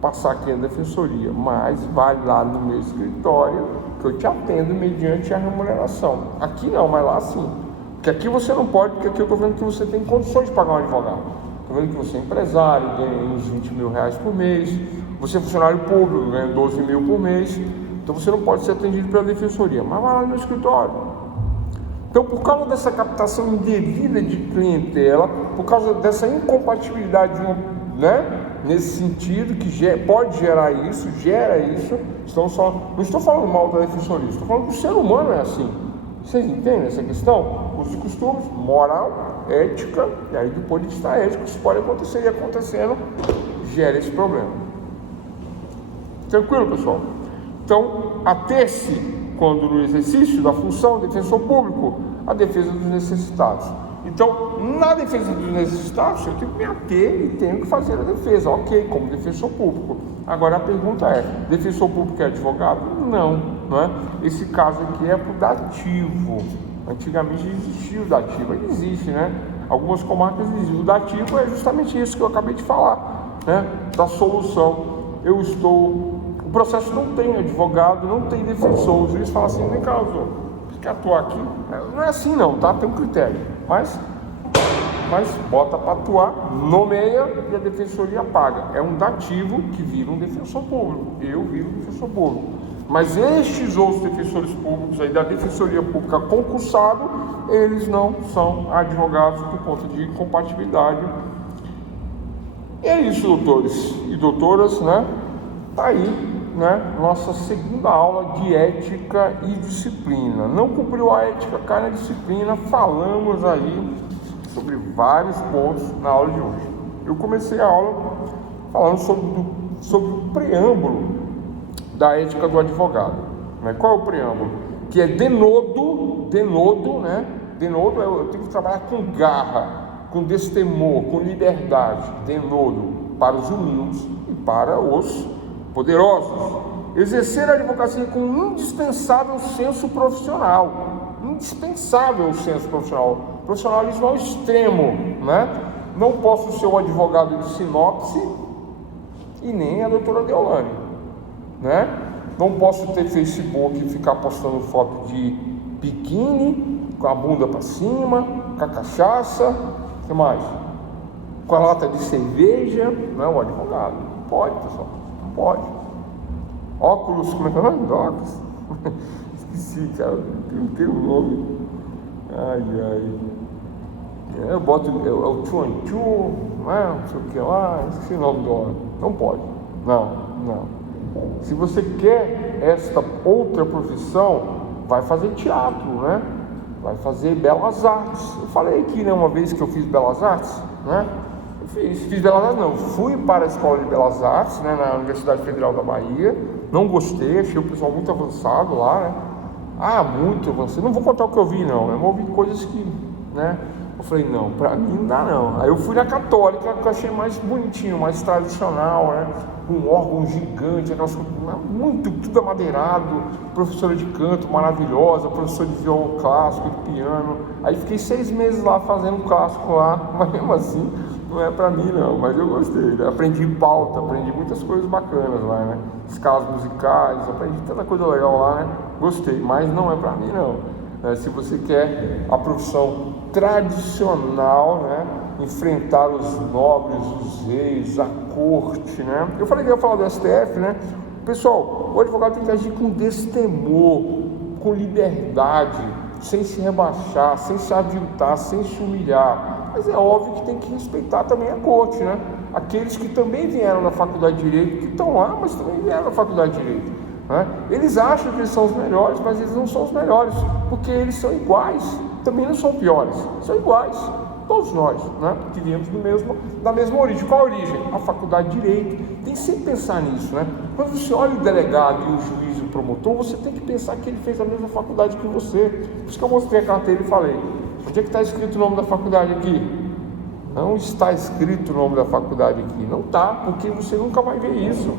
passar aqui na defensoria, mas vai lá no meu escritório que eu te atendo mediante a remuneração. Aqui não, mas lá sim. Porque aqui você não pode, porque aqui eu estou vendo que você tem condições de pagar um advogado. Estou vendo que você é empresário, ganha uns 20 mil reais por mês, você é funcionário público, ganha 12 mil por mês, então você não pode ser atendido pela defensoria, mas vai lá no meu escritório. Então, por causa dessa captação indevida de clientela, por causa dessa incompatibilidade, nesse sentido, que pode gerar isso, gera isso, não estou falando mal da defensoria, estou falando que o ser humano é assim. Vocês entendem essa questão? Os costumes, moral, ética, e aí do ponto de vista ético, isso pode acontecer, e acontecendo, gera esse problema. Tranquilo, pessoal? Então, ater-se, quando no exercício da função defensor público, a defesa dos necessitados. Então, na defesa dos necessitados, eu tenho que me ater e tenho que fazer a defesa, ok, como defensor público. Agora a pergunta é, defensor público é advogado? Não é? Esse caso aqui é para o dativo. Antigamente existia o dativo, ainda existe, né? Algumas comarcas existem. O dativo é justamente isso que eu acabei de falar, né? Da solução. O processo não tem advogado, não tem defensor. O juiz fala assim, vem cá, você quer atuar aqui? Não é assim não, tá? Tem um critério. Mas bota para atuar, nomeia e a defensoria paga. É um dativo que vira um defensor público. Eu viro um defensor público. Mas estes outros defensores públicos aí da defensoria pública concursado, eles não são advogados por conta de incompatibilidade. E é isso, doutores e doutoras, né? Tá aí, né? Nossa segunda aula de ética e disciplina. Não cumpriu a ética, cai na disciplina. Falamos aí sobre vários pontos na aula de hoje. Eu comecei a aula falando sobre o preâmbulo da ética do advogado. Né? Qual é o preâmbulo? Que é denodo, né? Denodo eu tenho que trabalhar com garra, com destemor, com liberdade. Denodo para os humildes e para os poderosos. Exercer a advocacia com indispensável senso profissional. Indispensável o senso profissional. Profissionalismo ao extremo, né? Não posso ser o advogado de sinopse e nem a doutora Deolane, né? Não posso ter Facebook e ficar postando foto de biquíni, com a bunda para cima, com a cachaça, o que mais? Com a lata de cerveja, não é o advogado. Não pode, pessoal, não pode. Óculos, como é que é o nome? Óculos. Esqueci, cara, não tem um nome. Eu boto o tchu-an-tchu, não sei o que lá, esqueci o nome do homem. Não pode, não. Se você quer esta outra profissão, vai fazer teatro, né? Vai fazer belas artes. Eu falei aqui, né, uma vez que eu fiz belas artes, né? Fiz belas artes, não. Fui para a escola de belas artes, né, na Universidade Federal da Bahia. Não gostei, achei o pessoal muito avançado lá, né? Muito avançado. Não vou contar o que eu vi, não. Eu ouvi coisas que, né? Eu falei, não, pra mim não dá, não. Aí eu fui na Católica, que eu achei mais bonitinho, mais tradicional, né? Um órgão gigante, aquelas coisas, muito, tudo amadeirado, professora de canto maravilhosa, professor de violão clássico, de piano. Aí fiquei 6 meses lá fazendo clássico lá, mas mesmo assim, não é para mim não, mas eu gostei, né? Aprendi pauta, aprendi muitas coisas bacanas lá, né? Escalas musicais, aprendi tanta coisa legal lá, né? Gostei, mas não é para mim não. Se você quer a profissão tradicional, né? Enfrentar os nobres, os reis, a corte, né? Eu falei que ia falar do STF, né? Pessoal, o advogado tem que agir com destemor, com liberdade, sem se rebaixar, sem se aviltar, sem se humilhar. Mas é óbvio que tem que respeitar também a corte, né? Aqueles que também vieram da faculdade de Direito, que estão lá, mas também vieram da faculdade de Direito, né? Eles acham que eles são os melhores, mas eles não são os melhores, porque eles são iguais, também não são piores, são iguais. Todos nós, né, que viemos da mesma origem. Qual a origem? A faculdade de Direito. Tem que sempre pensar nisso, né? Quando você olha o delegado e o juiz e o promotor, você tem que pensar que ele fez a mesma faculdade que você. Por isso que eu mostrei a carteira e falei: onde é que está escrito o nome da faculdade aqui? Não está escrito o nome da faculdade aqui. Não está, porque você nunca vai ver isso.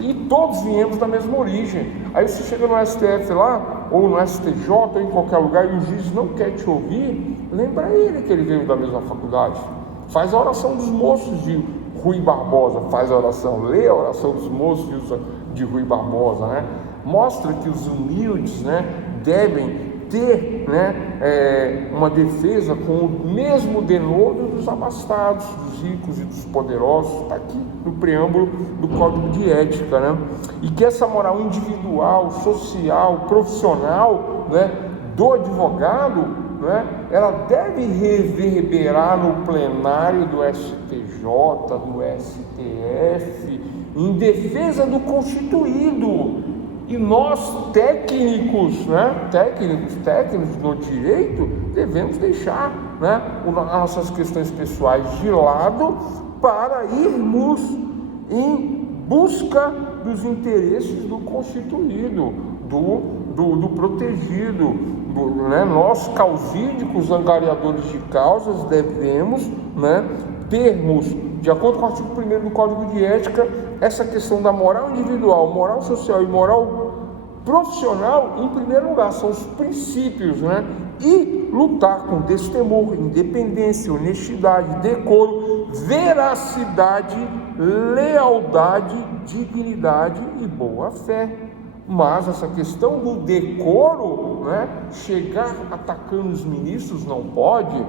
E todos viemos da mesma origem. Aí você chega no STF lá, ou no STJ, ou em qualquer lugar, e o juiz não quer te ouvir, lembra ele que ele veio da mesma faculdade. Faz a oração dos moços de Rui Barbosa, faz a oração, lê a oração dos moços de Rui Barbosa, né? Mostra que os humildes, né, devem ter, né, uma defesa com o mesmo denodo dos abastados, dos ricos e dos poderosos. Está aqui no preâmbulo do Código de Ética, né? E que essa moral individual, social, profissional, né, do advogado, né, ela deve reverberar no plenário do STJ, do STF, em defesa do constituído. E nós, técnicos, né, técnicos no direito, devemos deixar, né, as nossas questões pessoais de lado para irmos em busca dos interesses do constituído, do protegido. Né? Nós, causídicos, angariadores de causas, devemos, né, termos, de acordo com o artigo 1º do Código de Ética, essa questão da moral individual, moral social e moral profissional em primeiro lugar, são os princípios, né? E lutar com destemor, independência, honestidade, decoro, veracidade, lealdade, dignidade e boa fé. Mas essa questão do decoro, né, chegar atacando os ministros não pode.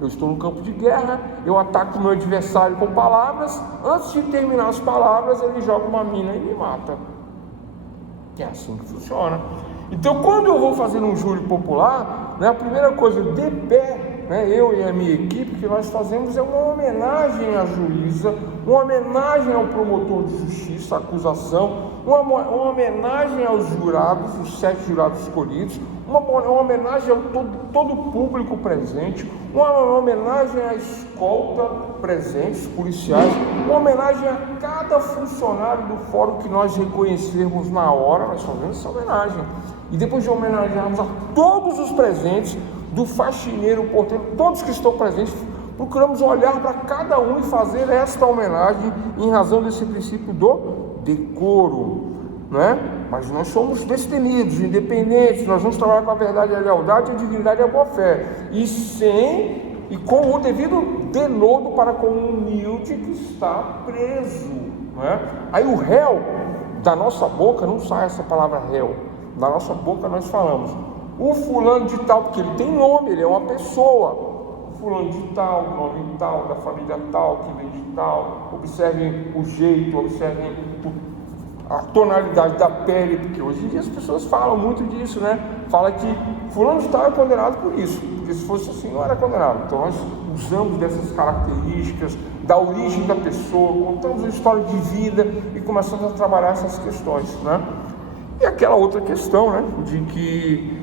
Eu estou no campo de guerra, eu ataco meu adversário com palavras, antes de terminar as palavras ele joga uma mina e me mata. É assim que funciona. Então, quando eu vou fazer um júri popular, né, a primeira coisa, de pé, né, eu e a minha equipe, que nós fazemos é uma homenagem à juíza, uma homenagem ao promotor de justiça, à acusação, uma homenagem aos jurados, os 7 jurados escolhidos, uma homenagem a todo o público presente, uma homenagem à escolta presente, os policiais, uma homenagem a cada funcionário do fórum que nós reconhecermos na hora, nós fazemos essa homenagem. E depois de homenagearmos a todos os presentes, do faxineiro, o porteiro, todos que estão presentes, procuramos olhar para cada um e fazer esta homenagem em razão desse princípio do decoro, né? Mas nós somos destemidos, independentes, nós vamos trabalhar com a verdade, a lealdade, a dignidade e a boa fé, e com o devido denodo para com o humilde que está preso, né? Aí o réu, da nossa boca não sai essa palavra réu, da nossa boca nós falamos o fulano de tal, porque ele tem nome, ele é uma pessoa. Fulano de tal, nome tal, da família tal, que vem de tal. Observem o jeito, observem a tonalidade da pele, porque hoje em dia as pessoas falam muito disso, né? Fala que fulano de tal é condenado por isso, porque se fosse assim não era condenado. Então nós usamos dessas características, da origem da pessoa, contamos a história de vida e começamos a trabalhar essas questões, né? E aquela outra questão, né? De que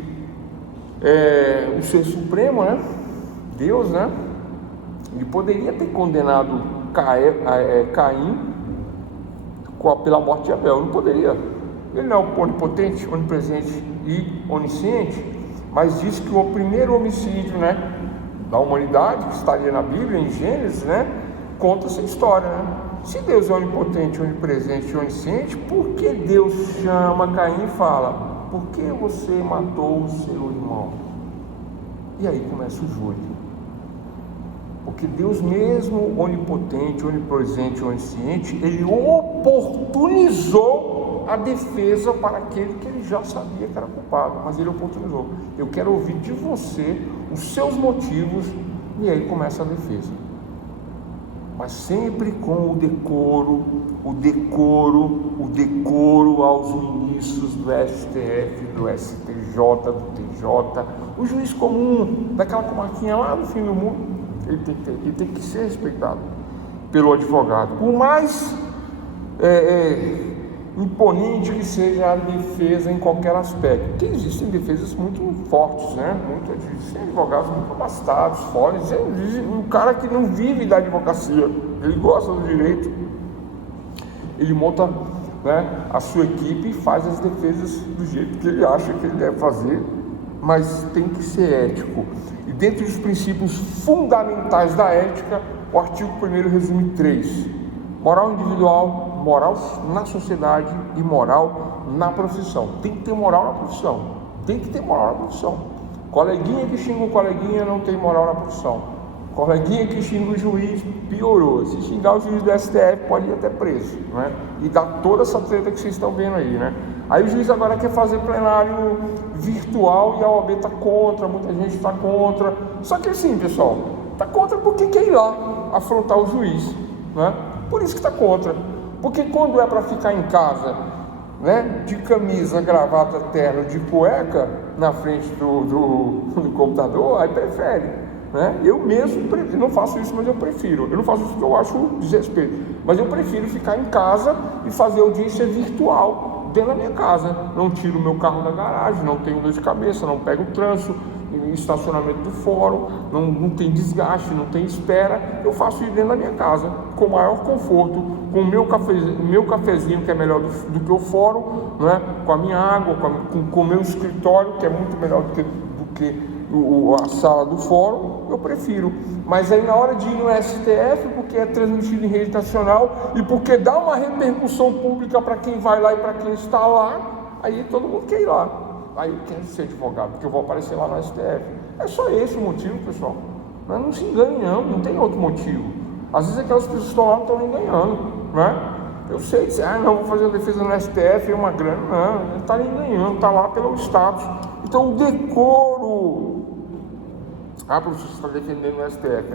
o Ser Supremo, né? Deus, né? Ele poderia ter condenado Caim pela morte de Abel, não poderia. Ele não é onipotente, onipresente e onisciente, mas diz que o primeiro homicídio, né, da humanidade, que estaria na Bíblia, em Gênesis, né, conta essa história, né? Se Deus é onipotente, onipresente e onisciente, por que Deus chama Caim e fala: por que você matou o seu irmão? E aí começa o júri. Por Porque Deus mesmo, onipotente, onipresente, onisciente, Ele oportunizou a defesa para aquele que Ele já sabia que era culpado, mas Ele oportunizou. Eu quero ouvir de você os seus motivos, e aí começa a defesa. Mas sempre com o decoro aos ministros do STF, do STJ, do TJ, o juiz comum, daquela comarquinha lá no fim do mundo, ele tem que ser respeitado pelo advogado. Por mais imponente que seja a defesa em qualquer aspecto, porque existem defesas muito fortes, né? Existem advogados muito abastados, fortes, um cara que não vive da advocacia, ele gosta do direito, ele monta, né, a sua equipe e faz as defesas do jeito que ele acha que ele deve fazer, mas tem que ser ético. E dentro dos princípios fundamentais da ética, o artigo 1º resume 3: moral individual, moral na sociedade e moral na profissão. Tem que ter moral na profissão. Tem que ter moral na profissão. Coleguinha que xinga um coleguinha não tem moral na profissão. Coleguinha que xinga o juiz, piorou. Se xingar o juiz do STF, pode ir até preso, né? E dá toda essa treta que vocês estão vendo aí, né? Aí o juiz agora quer fazer plenário virtual e a OAB está contra, muita gente está contra. Só que assim, pessoal, está contra porque quer ir lá afrontar o juiz, né? Por isso que está contra. Porque quando é para ficar em casa, né, de camisa, gravata, terno, de cueca, na frente do computador, aí prefere, né? Eu mesmo prefiro, não faço isso, mas eu prefiro. Eu não faço isso porque eu acho desrespeito, mas eu prefiro ficar em casa e fazer audiência virtual dentro da minha casa. Não tiro o meu carro da garagem, não tenho dor de cabeça, não pego o trânsito, estacionamento do fórum, não tem desgaste, não tem espera. Eu faço isso dentro da minha casa, com maior conforto, com o meu cafezinho, que é melhor do que o fórum, né? Com a minha água, com o meu escritório, que é muito melhor do que a sala do fórum. Eu prefiro. Mas aí na hora de ir no STF, porque é transmitido em rede nacional e porque dá uma repercussão pública para quem vai lá e para quem está lá, aí todo mundo quer ir lá. Aí eu quero ser advogado, porque eu vou aparecer lá no STF. É só esse o motivo, pessoal. Mas não se engane, não tem outro motivo. Às vezes aquelas pessoas que estão lá não estão nem ganhando, né? Eu sei que não, vou fazer a defesa no STF, é uma grana. Não, não está nem ganhando, está lá pelo status. Então o decoro. Professor, você está defendendo o STF.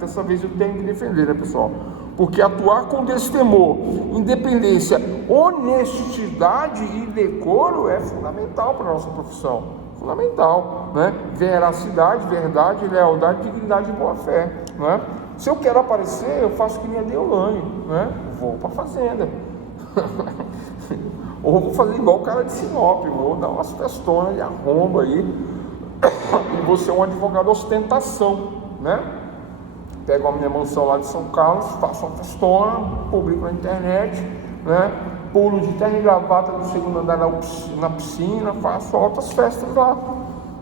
Dessa vez eu tenho que defender, né, pessoal? Porque atuar com destemor, independência, honestidade e decoro é fundamental para a nossa profissão. Fundamental, né? Veracidade, verdade, lealdade, dignidade e boa-fé, né? Se eu quero aparecer, eu faço que nem a Deolane, né? Vou para a fazenda. Ou vou fazer igual o cara de Sinop, vou dar umas festonas de arromba aí. E vou ser um advogado ostentação, né? Pego a minha mansão lá de São Carlos, faço uma festona, publico na internet, né? Pulo de terno e gravata do segundo andar na piscina, faço altas festas lá.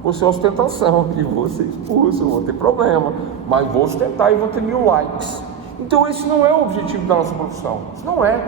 Vou ser ostentação e vou ser expulso, vou ter problema, mas vou ostentar e vou ter 1000 likes. Então esse não é o objetivo da nossa profissão. Isso não é.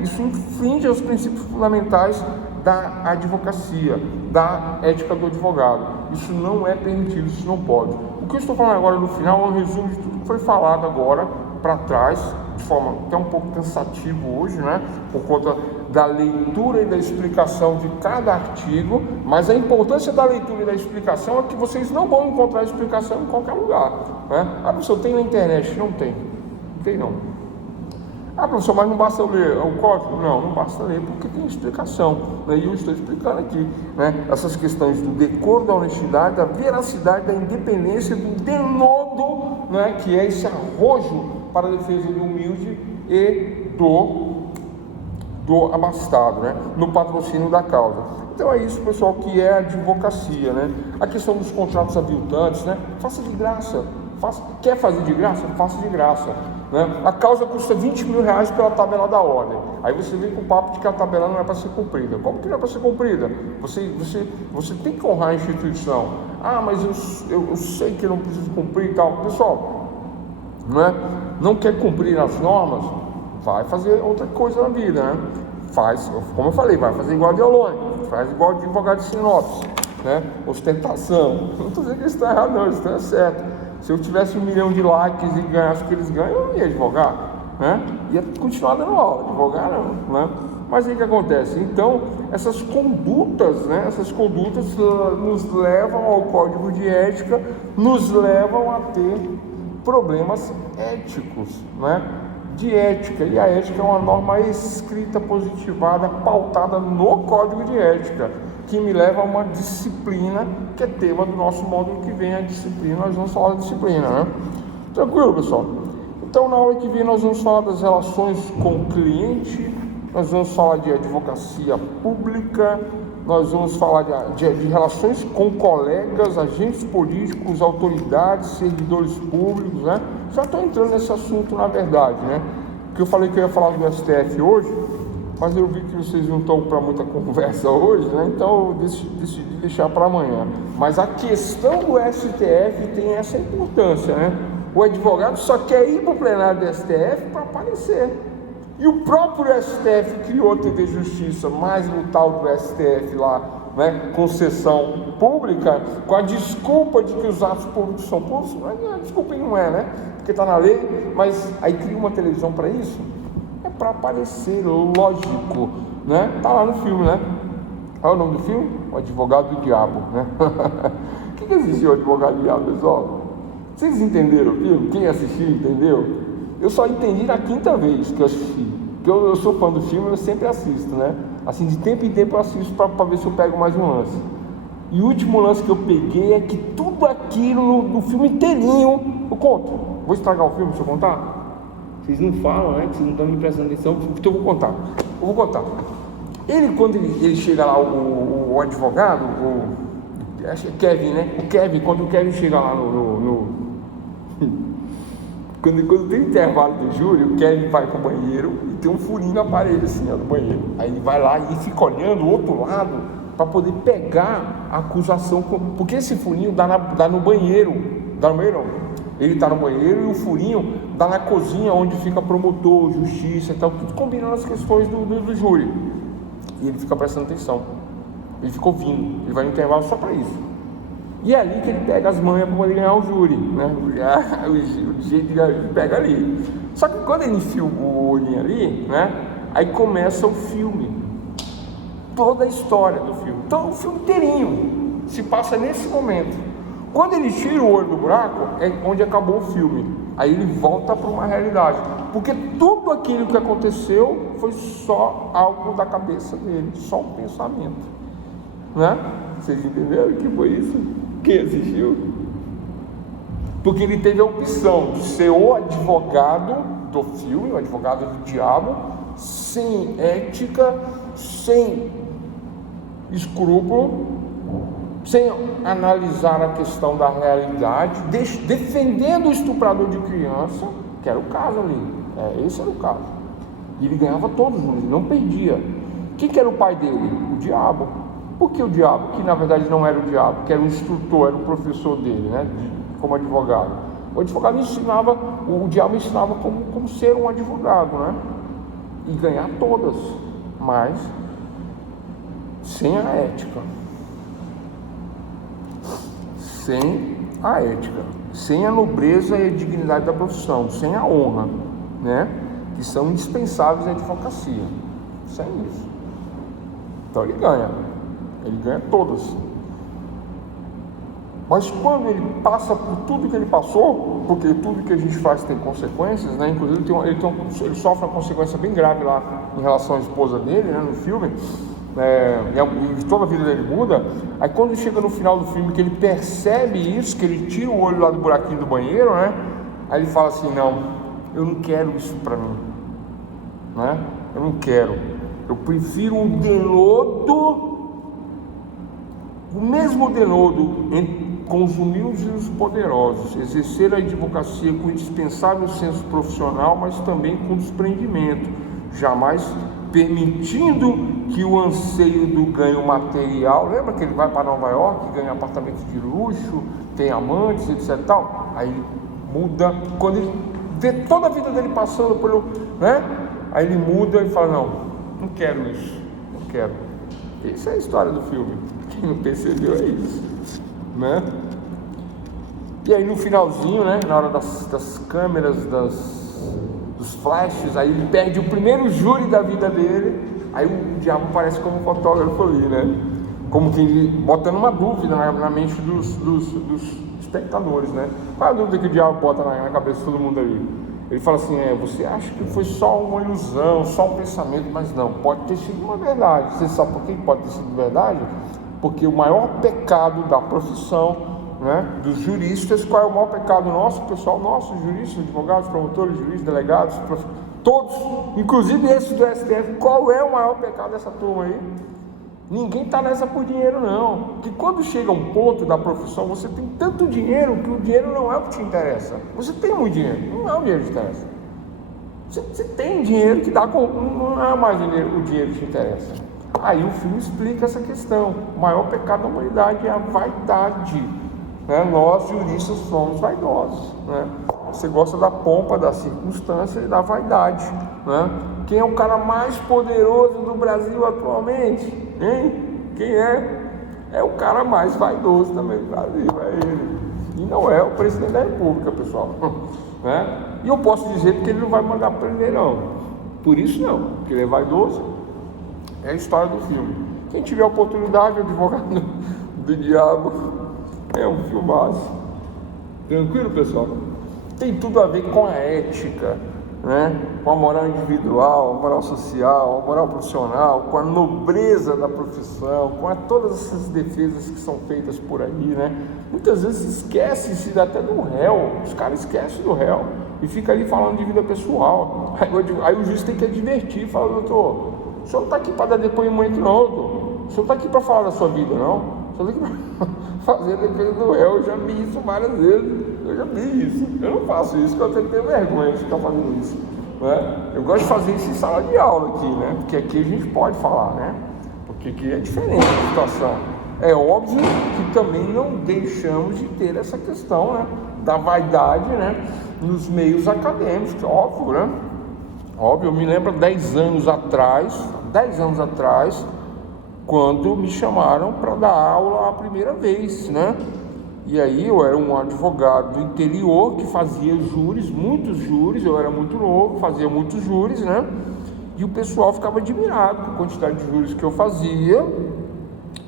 Isso infringe aos princípios fundamentais da advocacia, da ética do advogado. Isso não é permitido, isso não pode. O que eu estou falando agora no final é um resumo de tudo que foi falado agora para trás, de forma até um pouco cansativo hoje, né? Por conta da leitura e da explicação de cada artigo, mas a importância da leitura e da explicação é que vocês não vão encontrar explicação em qualquer lugar, né? Professor, tem na internet? Não tem. Não tem não. Professor, mas não basta eu ler o código? Não basta ler, porque tem explicação, né? E eu estou explicando aqui, né? Essas questões do decoro, da honestidade, da veracidade, da independência, do denodo, né? Que é esse arrojo para a defesa do humilde e do abastado, né? No patrocínio da causa. Então é isso, pessoal, que é a advocacia, né? A questão dos contratos aviltantes, né? Faça de graça. Quer fazer de graça? Faça de graça, né? A causa custa 20 mil reais pela tabela da ordem. Aí você vem com o papo de que a tabela não é para ser cumprida. Como que não é para ser cumprida? Você tem que honrar a instituição. Mas eu sei que eu não preciso cumprir e tal. Pessoal, né? Não quer cumprir as normas? Vai fazer outra coisa na vida, né? Faz, como eu falei, vai fazer igual a Deolane, faz igual o advogado de Sinop, né? Ostentação. Não estou dizendo que isso está errado, não, isso está certo. Se eu tivesse 1 milhão de likes e ganhasse o que eles ganham, eu não ia advogar, né? Ia continuar dando aula, advogar não, né? Mas aí o que acontece? Então, essas condutas, né? Essas condutas nos levam ao código de ética, nos levam a ter problemas éticos, né? De ética, e a ética é uma norma escrita, positivada, pautada no código de ética, que me leva a uma disciplina, que é tema do nosso módulo que vem, a disciplina. Nós vamos falar de disciplina, né? Tranquilo, pessoal? Então, na aula que vem, nós vamos falar das relações com o cliente, nós vamos falar de advocacia pública, nós vamos falar de relações com colegas, agentes políticos, autoridades, servidores públicos, né? Já estou entrando nesse assunto, na verdade, né? Porque eu falei que eu ia falar do STF hoje, mas eu vi que vocês não estão para muita conversa hoje, né? Então eu decidi deixar para amanhã. Mas a questão do STF tem essa importância, né? O advogado só quer ir para o plenário do STF para aparecer. E o próprio STF criou a TV Justiça, mais no tal do STF lá, né, com sessão pública, com a desculpa de que os atos públicos são públicos. Mas a desculpa não é, né? Porque está na lei, mas aí cria uma televisão para isso? É para aparecer, lógico, né? Tá lá no filme, né? Qual é o nome do filme? O Advogado do Diabo, né? O que existiu o Advogado do Diabo, pessoal? Vocês entenderam o filme? Quem assistiu entendeu? Eu só entendi na 5ª vez que eu assisti. Porque eu sou fã do filme, eu sempre assisto, né? Assim, de tempo em tempo eu assisto para ver se eu pego mais um lance. E o último lance que eu peguei é que tudo aquilo do filme inteirinho, eu conto. Vou estragar o filme se eu contar? Vocês não falam, né? Que vocês não estão me prestando atenção, então eu vou contar. Eu vou contar. Quando ele chega lá, o advogado, acho que é Kevin, né? Quando o Kevin chega lá Quando tem intervalo do júri, o Kevin vai pro banheiro e tem um furinho na parede assim, ó, do banheiro. Aí ele vai lá e fica olhando o outro lado para poder pegar a acusação, porque esse furinho dá no banheiro. Dá no banheiro não. Ele tá no banheiro e o furinho dá na cozinha onde fica promotor, justiça e tal, tudo combinando as questões do júri. E ele fica prestando atenção. Ele fica ouvindo. Ele vai no intervalo só para isso. E é ali que ele pega as manhas para poder ganhar o júri, né? O jeito de ele pega ali. Só que quando ele enfia o olhinho ali, né? Aí começa o filme. Toda a história do filme. Então o filme inteirinho se passa nesse momento. Quando ele tira o olho do buraco, é onde acabou o filme. Aí ele volta para uma realidade. Porque tudo aquilo que aconteceu foi só algo da cabeça dele, só um pensamento, né? Vocês entenderam o que foi isso? Quem assistiu? Porque ele teve a opção de ser o advogado do filme, o advogado do diabo, sem ética, sem escrúpulo, sem analisar a questão da realidade, defendendo o estuprador de criança, que era o caso ali, esse era o caso. E ele ganhava todos, ele não perdia. Quem que era o pai dele? O diabo. Por que o diabo? Que na verdade não era o diabo, que era o instrutor, era o professor dele, né? Como advogado. O advogado ensinava, o diabo ensinava como ser um advogado, né? E ganhar todas, mas sem a ética. Sem a ética, sem a nobreza e a dignidade da profissão, sem a honra, né? Que são indispensáveis na advocacia. Sem isso. Então ele ganha todas. Mas quando ele passa por tudo que ele passou, porque tudo que a gente faz tem consequências, né? Inclusive ele sofre uma consequência bem grave lá em relação à esposa dele, né? No filme, e toda a vida dele muda. Aí quando chega no final do filme, que ele percebe isso, que ele tira o olho lá do buraquinho do banheiro, né? Aí ele fala assim: não, eu não quero isso pra mim, né? Eu não quero. Eu prefiro um denodo, o mesmo denodo com os humildes e os poderosos, exercer a advocacia com indispensável senso profissional, mas também com desprendimento, jamais permitindo que o anseio do ganho material, lembra que ele vai para Nova York, ganha apartamento de luxo, tem amantes, etc. Tal? Aí ele muda, quando ele vê toda a vida dele passando pelo, né? Aí ele muda e fala: não quero isso, não quero. Essa é a história do filme. Quem não percebeu é isso, né? E aí no finalzinho, né, na hora das câmeras, dos flashes, aí ele perde o primeiro júri da vida dele, aí o diabo aparece como fotógrafo ali, né? Como que botando uma dúvida na mente dos espectadores, né? Qual é a dúvida que o diabo bota na cabeça de todo mundo ali? Ele fala assim, você acha que foi só uma ilusão, só um pensamento, mas não, pode ter sido uma verdade. Você sabe por que pode ter sido verdade? Porque o maior pecado da profissão, né, dos juristas, qual é o maior pecado nosso, pessoal? Nossos juristas, advogados, promotores, juízes, delegados, todos, inclusive esses do STF, qual é o maior pecado dessa turma aí? Ninguém está nessa por dinheiro não, porque quando chega um ponto da profissão, você tem tanto dinheiro que o dinheiro não é o que te interessa. Você tem muito dinheiro, não é o dinheiro que te interessa. Você tem dinheiro que dá com, não é mais o dinheiro que te interessa. Aí o filme explica essa questão. O maior pecado da humanidade é a vaidade, né? Nós juristas somos vaidosos, né? Você gosta da pompa, da circunstância e da vaidade, né? Quem é o cara mais poderoso do Brasil atualmente? Hein? Quem é? É o cara mais vaidoso também do Brasil, é ele. E não é o presidente da República, pessoal. Né? E eu posso dizer porque ele não vai mandar prender, não. Por isso não, porque ele é vaidoso. É a história do filme. Quem tiver a oportunidade, o advogado do diabo, é um filmaço. Tranquilo, pessoal? Tem tudo a ver com a ética, né? Com a moral individual, a moral social, a moral profissional, com a nobreza da profissão, com todas essas defesas que são feitas por aí, né? Muitas vezes esquece-se até do réu, os caras esquecem do réu e fica ali falando de vida pessoal. Aí o juiz tem que advertir, fala, doutor, o senhor não está aqui para dar depoimento não, doutor. O senhor não está aqui para falar da sua vida não, o senhor está aqui para fazer a defesa do réu. Eu já vi isso várias vezes. Eu já vi isso, eu não faço isso, porque eu tenho vergonha de ficar fazendo isso, né? Eu gosto de fazer isso em sala de aula aqui, né? Porque aqui a gente pode falar, né? Porque aqui é diferente a situação. É óbvio que também não deixamos de ter essa questão, né, da vaidade, né, nos meios acadêmicos, óbvio, né? Óbvio, eu me lembro 10 anos atrás, quando me chamaram para dar aula a primeira vez, né? E aí eu era um advogado do interior que fazia júris, muitos júris, eu era muito novo, fazia muitos júris, né? E o pessoal ficava admirado com a quantidade de júris que eu fazia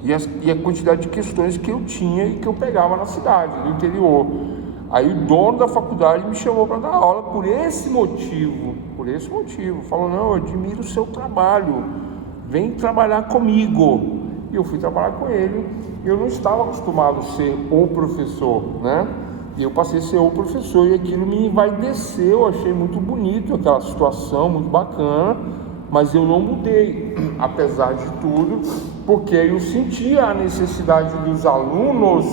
e a quantidade de questões que eu tinha e que eu pegava na cidade, no interior. Aí o dono da faculdade me chamou para dar aula por esse motivo, falou, não, eu admiro o seu trabalho, vem trabalhar comigo. E eu fui trabalhar com ele. Eu não estava acostumado a ser o professor, né? E eu passei a ser o professor e aquilo me envaideceu. Eu achei muito bonito aquela situação, muito bacana, mas eu não mudei, apesar de tudo, porque eu sentia a necessidade dos alunos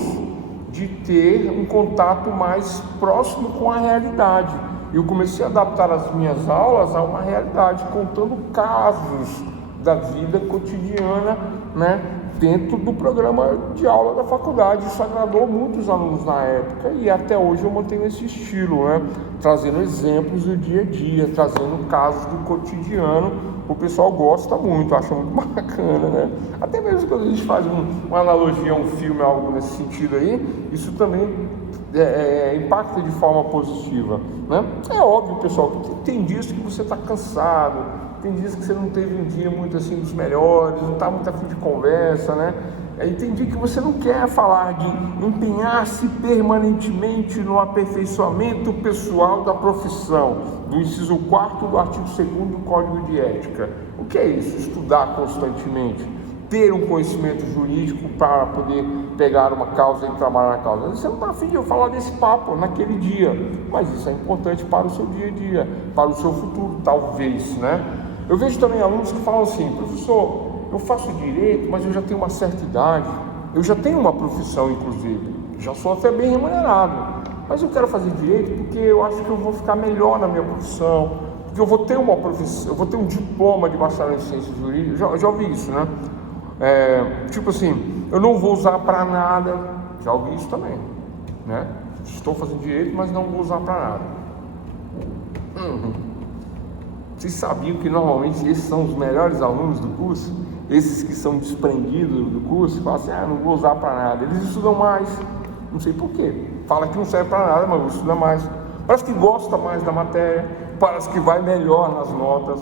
de ter um contato mais próximo com a realidade. Eu comecei a adaptar as minhas aulas a uma realidade, contando casos da vida cotidiana, né, dentro do programa de aula da faculdade. Isso agradou muitos alunos na época e até hoje eu mantenho esse estilo, né, trazendo exemplos do dia a dia, trazendo casos do cotidiano. O pessoal gosta muito, acha muito bacana, né? Até mesmo quando a gente faz uma analogia a um filme, algo nesse sentido aí, isso também impacta de forma positiva, né? É óbvio, pessoal, que tem dias que você está cansado, tem dias que você não teve um dia muito assim dos melhores, não está muito afim de conversa, né? Aí tem dia que você não quer falar de empenhar-se permanentemente no aperfeiçoamento pessoal da profissão, do inciso 4º do artigo 2º do Código de Ética. O que é isso? Estudar constantemente, ter um conhecimento jurídico para poder pegar uma causa e trabalhar na causa. Você não está afim de eu falar desse papo naquele dia, mas isso é importante para o seu dia a dia, para o seu futuro, talvez, né? Eu vejo também alunos que falam assim, professor, eu faço direito, mas eu já tenho uma certa idade, eu já tenho uma profissão, inclusive, já sou até bem remunerado, mas eu quero fazer direito porque eu acho que eu vou ficar melhor na minha profissão, porque eu vou ter uma profissão, eu vou ter um diploma de bacharel em ciências jurídicas. Já ouvi isso, né? Tipo assim, eu não vou usar para nada, já ouvi isso também, né? Estou fazendo direito, mas não vou usar para nada. Vocês sabiam que normalmente esses são os melhores alunos do curso? Esses que são desprendidos do curso, falam assim, não vou usar para nada. Eles estudam mais, Não sei porquê. Fala que não serve para nada, mas estuda mais. Parece que gosta mais da matéria, parece que vai melhor nas notas.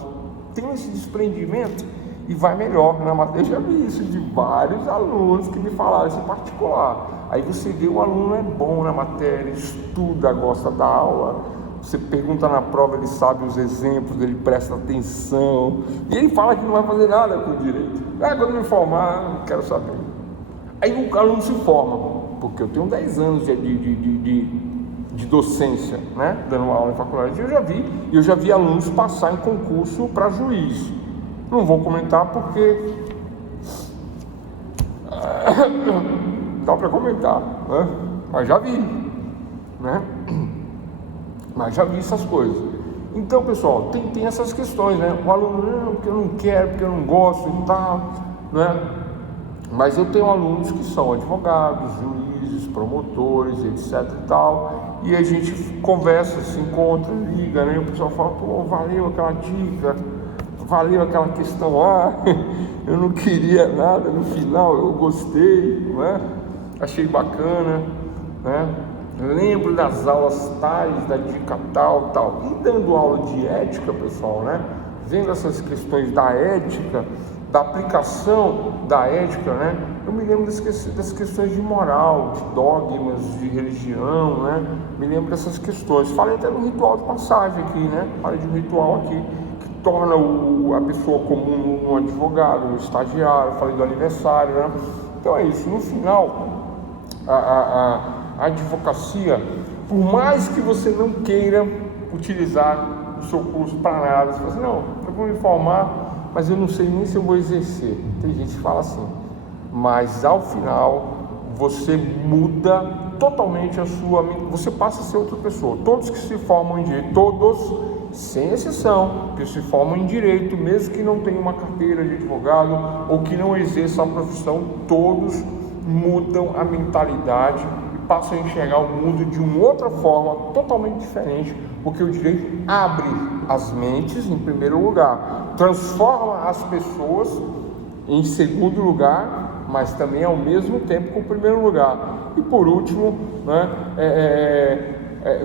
Tem esse desprendimento e vai melhor na matéria. Eu já vi isso de vários alunos que me falaram isso em particular. Aí você vê o aluno é bom na matéria, estuda, gosta da aula. Você pergunta na prova, ele sabe os exemplos, ele presta atenção. E ele fala que não vai fazer nada com o direito. Quando me formar, não quero saber. Aí o aluno se forma, porque eu tenho 10 anos de docência, né? Dando aula em faculdade. Eu já vi alunos passar em concurso para juiz. Não vou comentar porque dá para comentar, né? Mas já vi, né? Mas já vi essas coisas. Então, pessoal, tem essas questões, né? O aluno, não, porque eu não quero, porque eu não gosto e tal, né? Mas eu tenho alunos que são advogados, juízes, promotores, etc e tal, e a gente conversa, se encontra, liga, né? E o pessoal fala, pô, valeu aquela dica, valeu aquela questão lá, eu não queria nada, no final eu gostei, né? Achei bacana, né? Lembro das aulas tais, da dica tal. E dando aula de ética, pessoal, né? Vendo essas questões da ética, da aplicação da ética, né? Eu me lembro das questões de moral, de dogmas, de religião, né? Me lembro dessas questões. Falei até no ritual de passagem aqui, né? Falei de um ritual aqui que torna a pessoa comum um advogado, um estagiário. Falei do aniversário, né? Então é isso. No final, a advocacia, por mais que você não queira utilizar o seu curso para nada, você fala assim, não, eu vou me formar, mas eu não sei nem se eu vou exercer. Tem gente que fala assim, mas ao final você muda totalmente você passa a ser outra pessoa. Todos que se formam em direito, todos, sem exceção, que se formam em direito, mesmo que não tenham uma carteira de advogado ou que não exerçam a profissão, todos mudam a mentalidade, passam a enxergar o mundo de uma outra forma, totalmente diferente, porque o direito abre as mentes, em primeiro lugar, transforma as pessoas, em segundo lugar, mas também ao mesmo tempo com o primeiro lugar. E por último, né,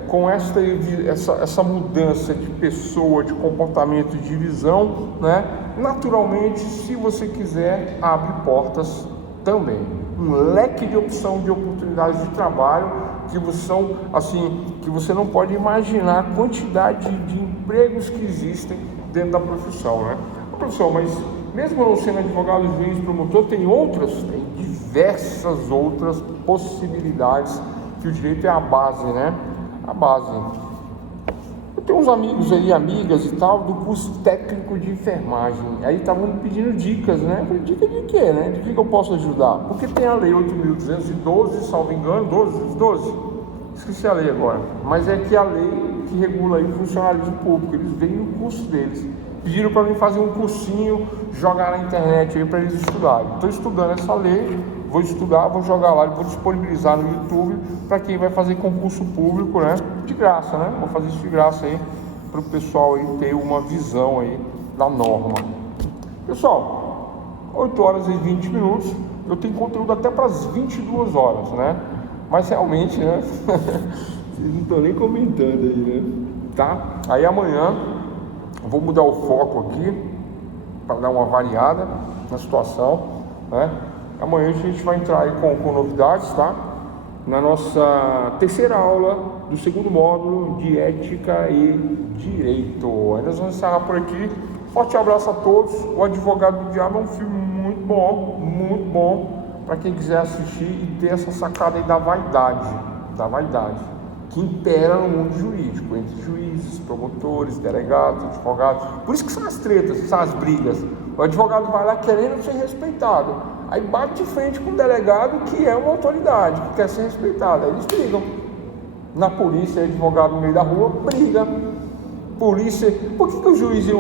com essa mudança de pessoa, de comportamento, de visão, né, naturalmente, se você quiser, abre portas também. Um leque de opção de oportunidades de trabalho que você não pode imaginar a quantidade de empregos que existem dentro da profissão, né? Professor, mas mesmo não sendo advogado, juiz, promotor, tem diversas outras possibilidades, que o direito é a base, né? A base. Eu tenho uns amigos aí, amigas e tal, do curso técnico de enfermagem. Aí estavam me pedindo dicas, né? Eu falei, dica de quê, né? De que eu posso ajudar? Porque tem a lei 8.212, salvo engano, 12? Esqueci a lei agora. Mas é que a lei que regula aí o funcionalismo público. Eles veem no curso deles. Pediram para mim fazer um cursinho, jogar na internet aí para eles estudarem. Estou estudando essa lei, vou estudar, vou jogar lá, vou disponibilizar no YouTube para quem vai fazer concurso público, né? De graça, né? Vou fazer isso de graça aí para o pessoal aí ter uma visão aí da norma. Pessoal, 8 horas e 20 minutos, eu tenho conteúdo até para as 22 horas, né? Mas realmente, né? Vocês não estão nem comentando aí, né? Tá? Aí amanhã eu vou mudar o foco aqui para dar uma variada na situação, né? Amanhã a gente vai entrar aí com novidades, tá? Na nossa terceira aula do segundo módulo de Ética e Direito. Aí nós vamos encerrar por aqui. Forte abraço a todos. O Advogado do Diabo é um filme muito bom para quem quiser assistir e ter essa sacada aí da vaidade, que impera no mundo jurídico, entre juízes, promotores, delegados, advogados. Por isso que são as tretas, são as brigas. O advogado vai lá querendo ser respeitado, aí bate de frente com o delegado, que é uma autoridade, que quer ser respeitado. Aí eles brigam. Na polícia, advogado no meio da rua, briga. Polícia. Por que o juiz e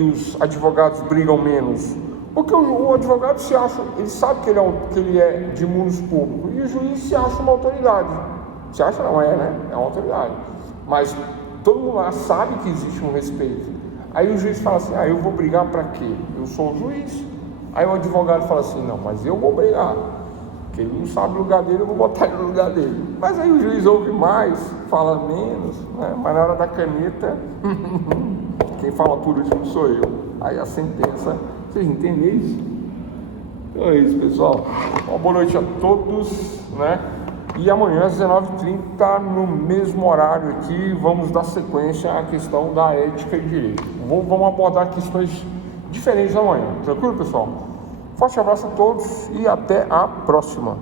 os advogados brigam menos? Porque o advogado se acha, ele sabe que ele é de mundos públicos, e o juiz se acha uma autoridade. Se acha não é, né? É uma autoridade. Mas todo mundo lá sabe que existe um respeito. Aí o juiz fala assim, eu vou brigar para quê? Eu sou o juiz. Aí o advogado fala assim, não, mas eu vou brigar. porque ele não sabe o lugar dele, eu vou botar ele no lugar dele. Mas aí o juiz ouve mais, fala menos, né? Mas na hora da caneta, quem fala por último sou eu. Aí a sentença, vocês entendem isso? Então é isso, pessoal. Uma boa noite a todos, né? E amanhã às 19h30, no mesmo horário aqui, vamos dar sequência à questão da ética e direito. Vamos abordar questões diferentes amanhã. Tranquilo, pessoal? Forte abraço a todos e até a próxima.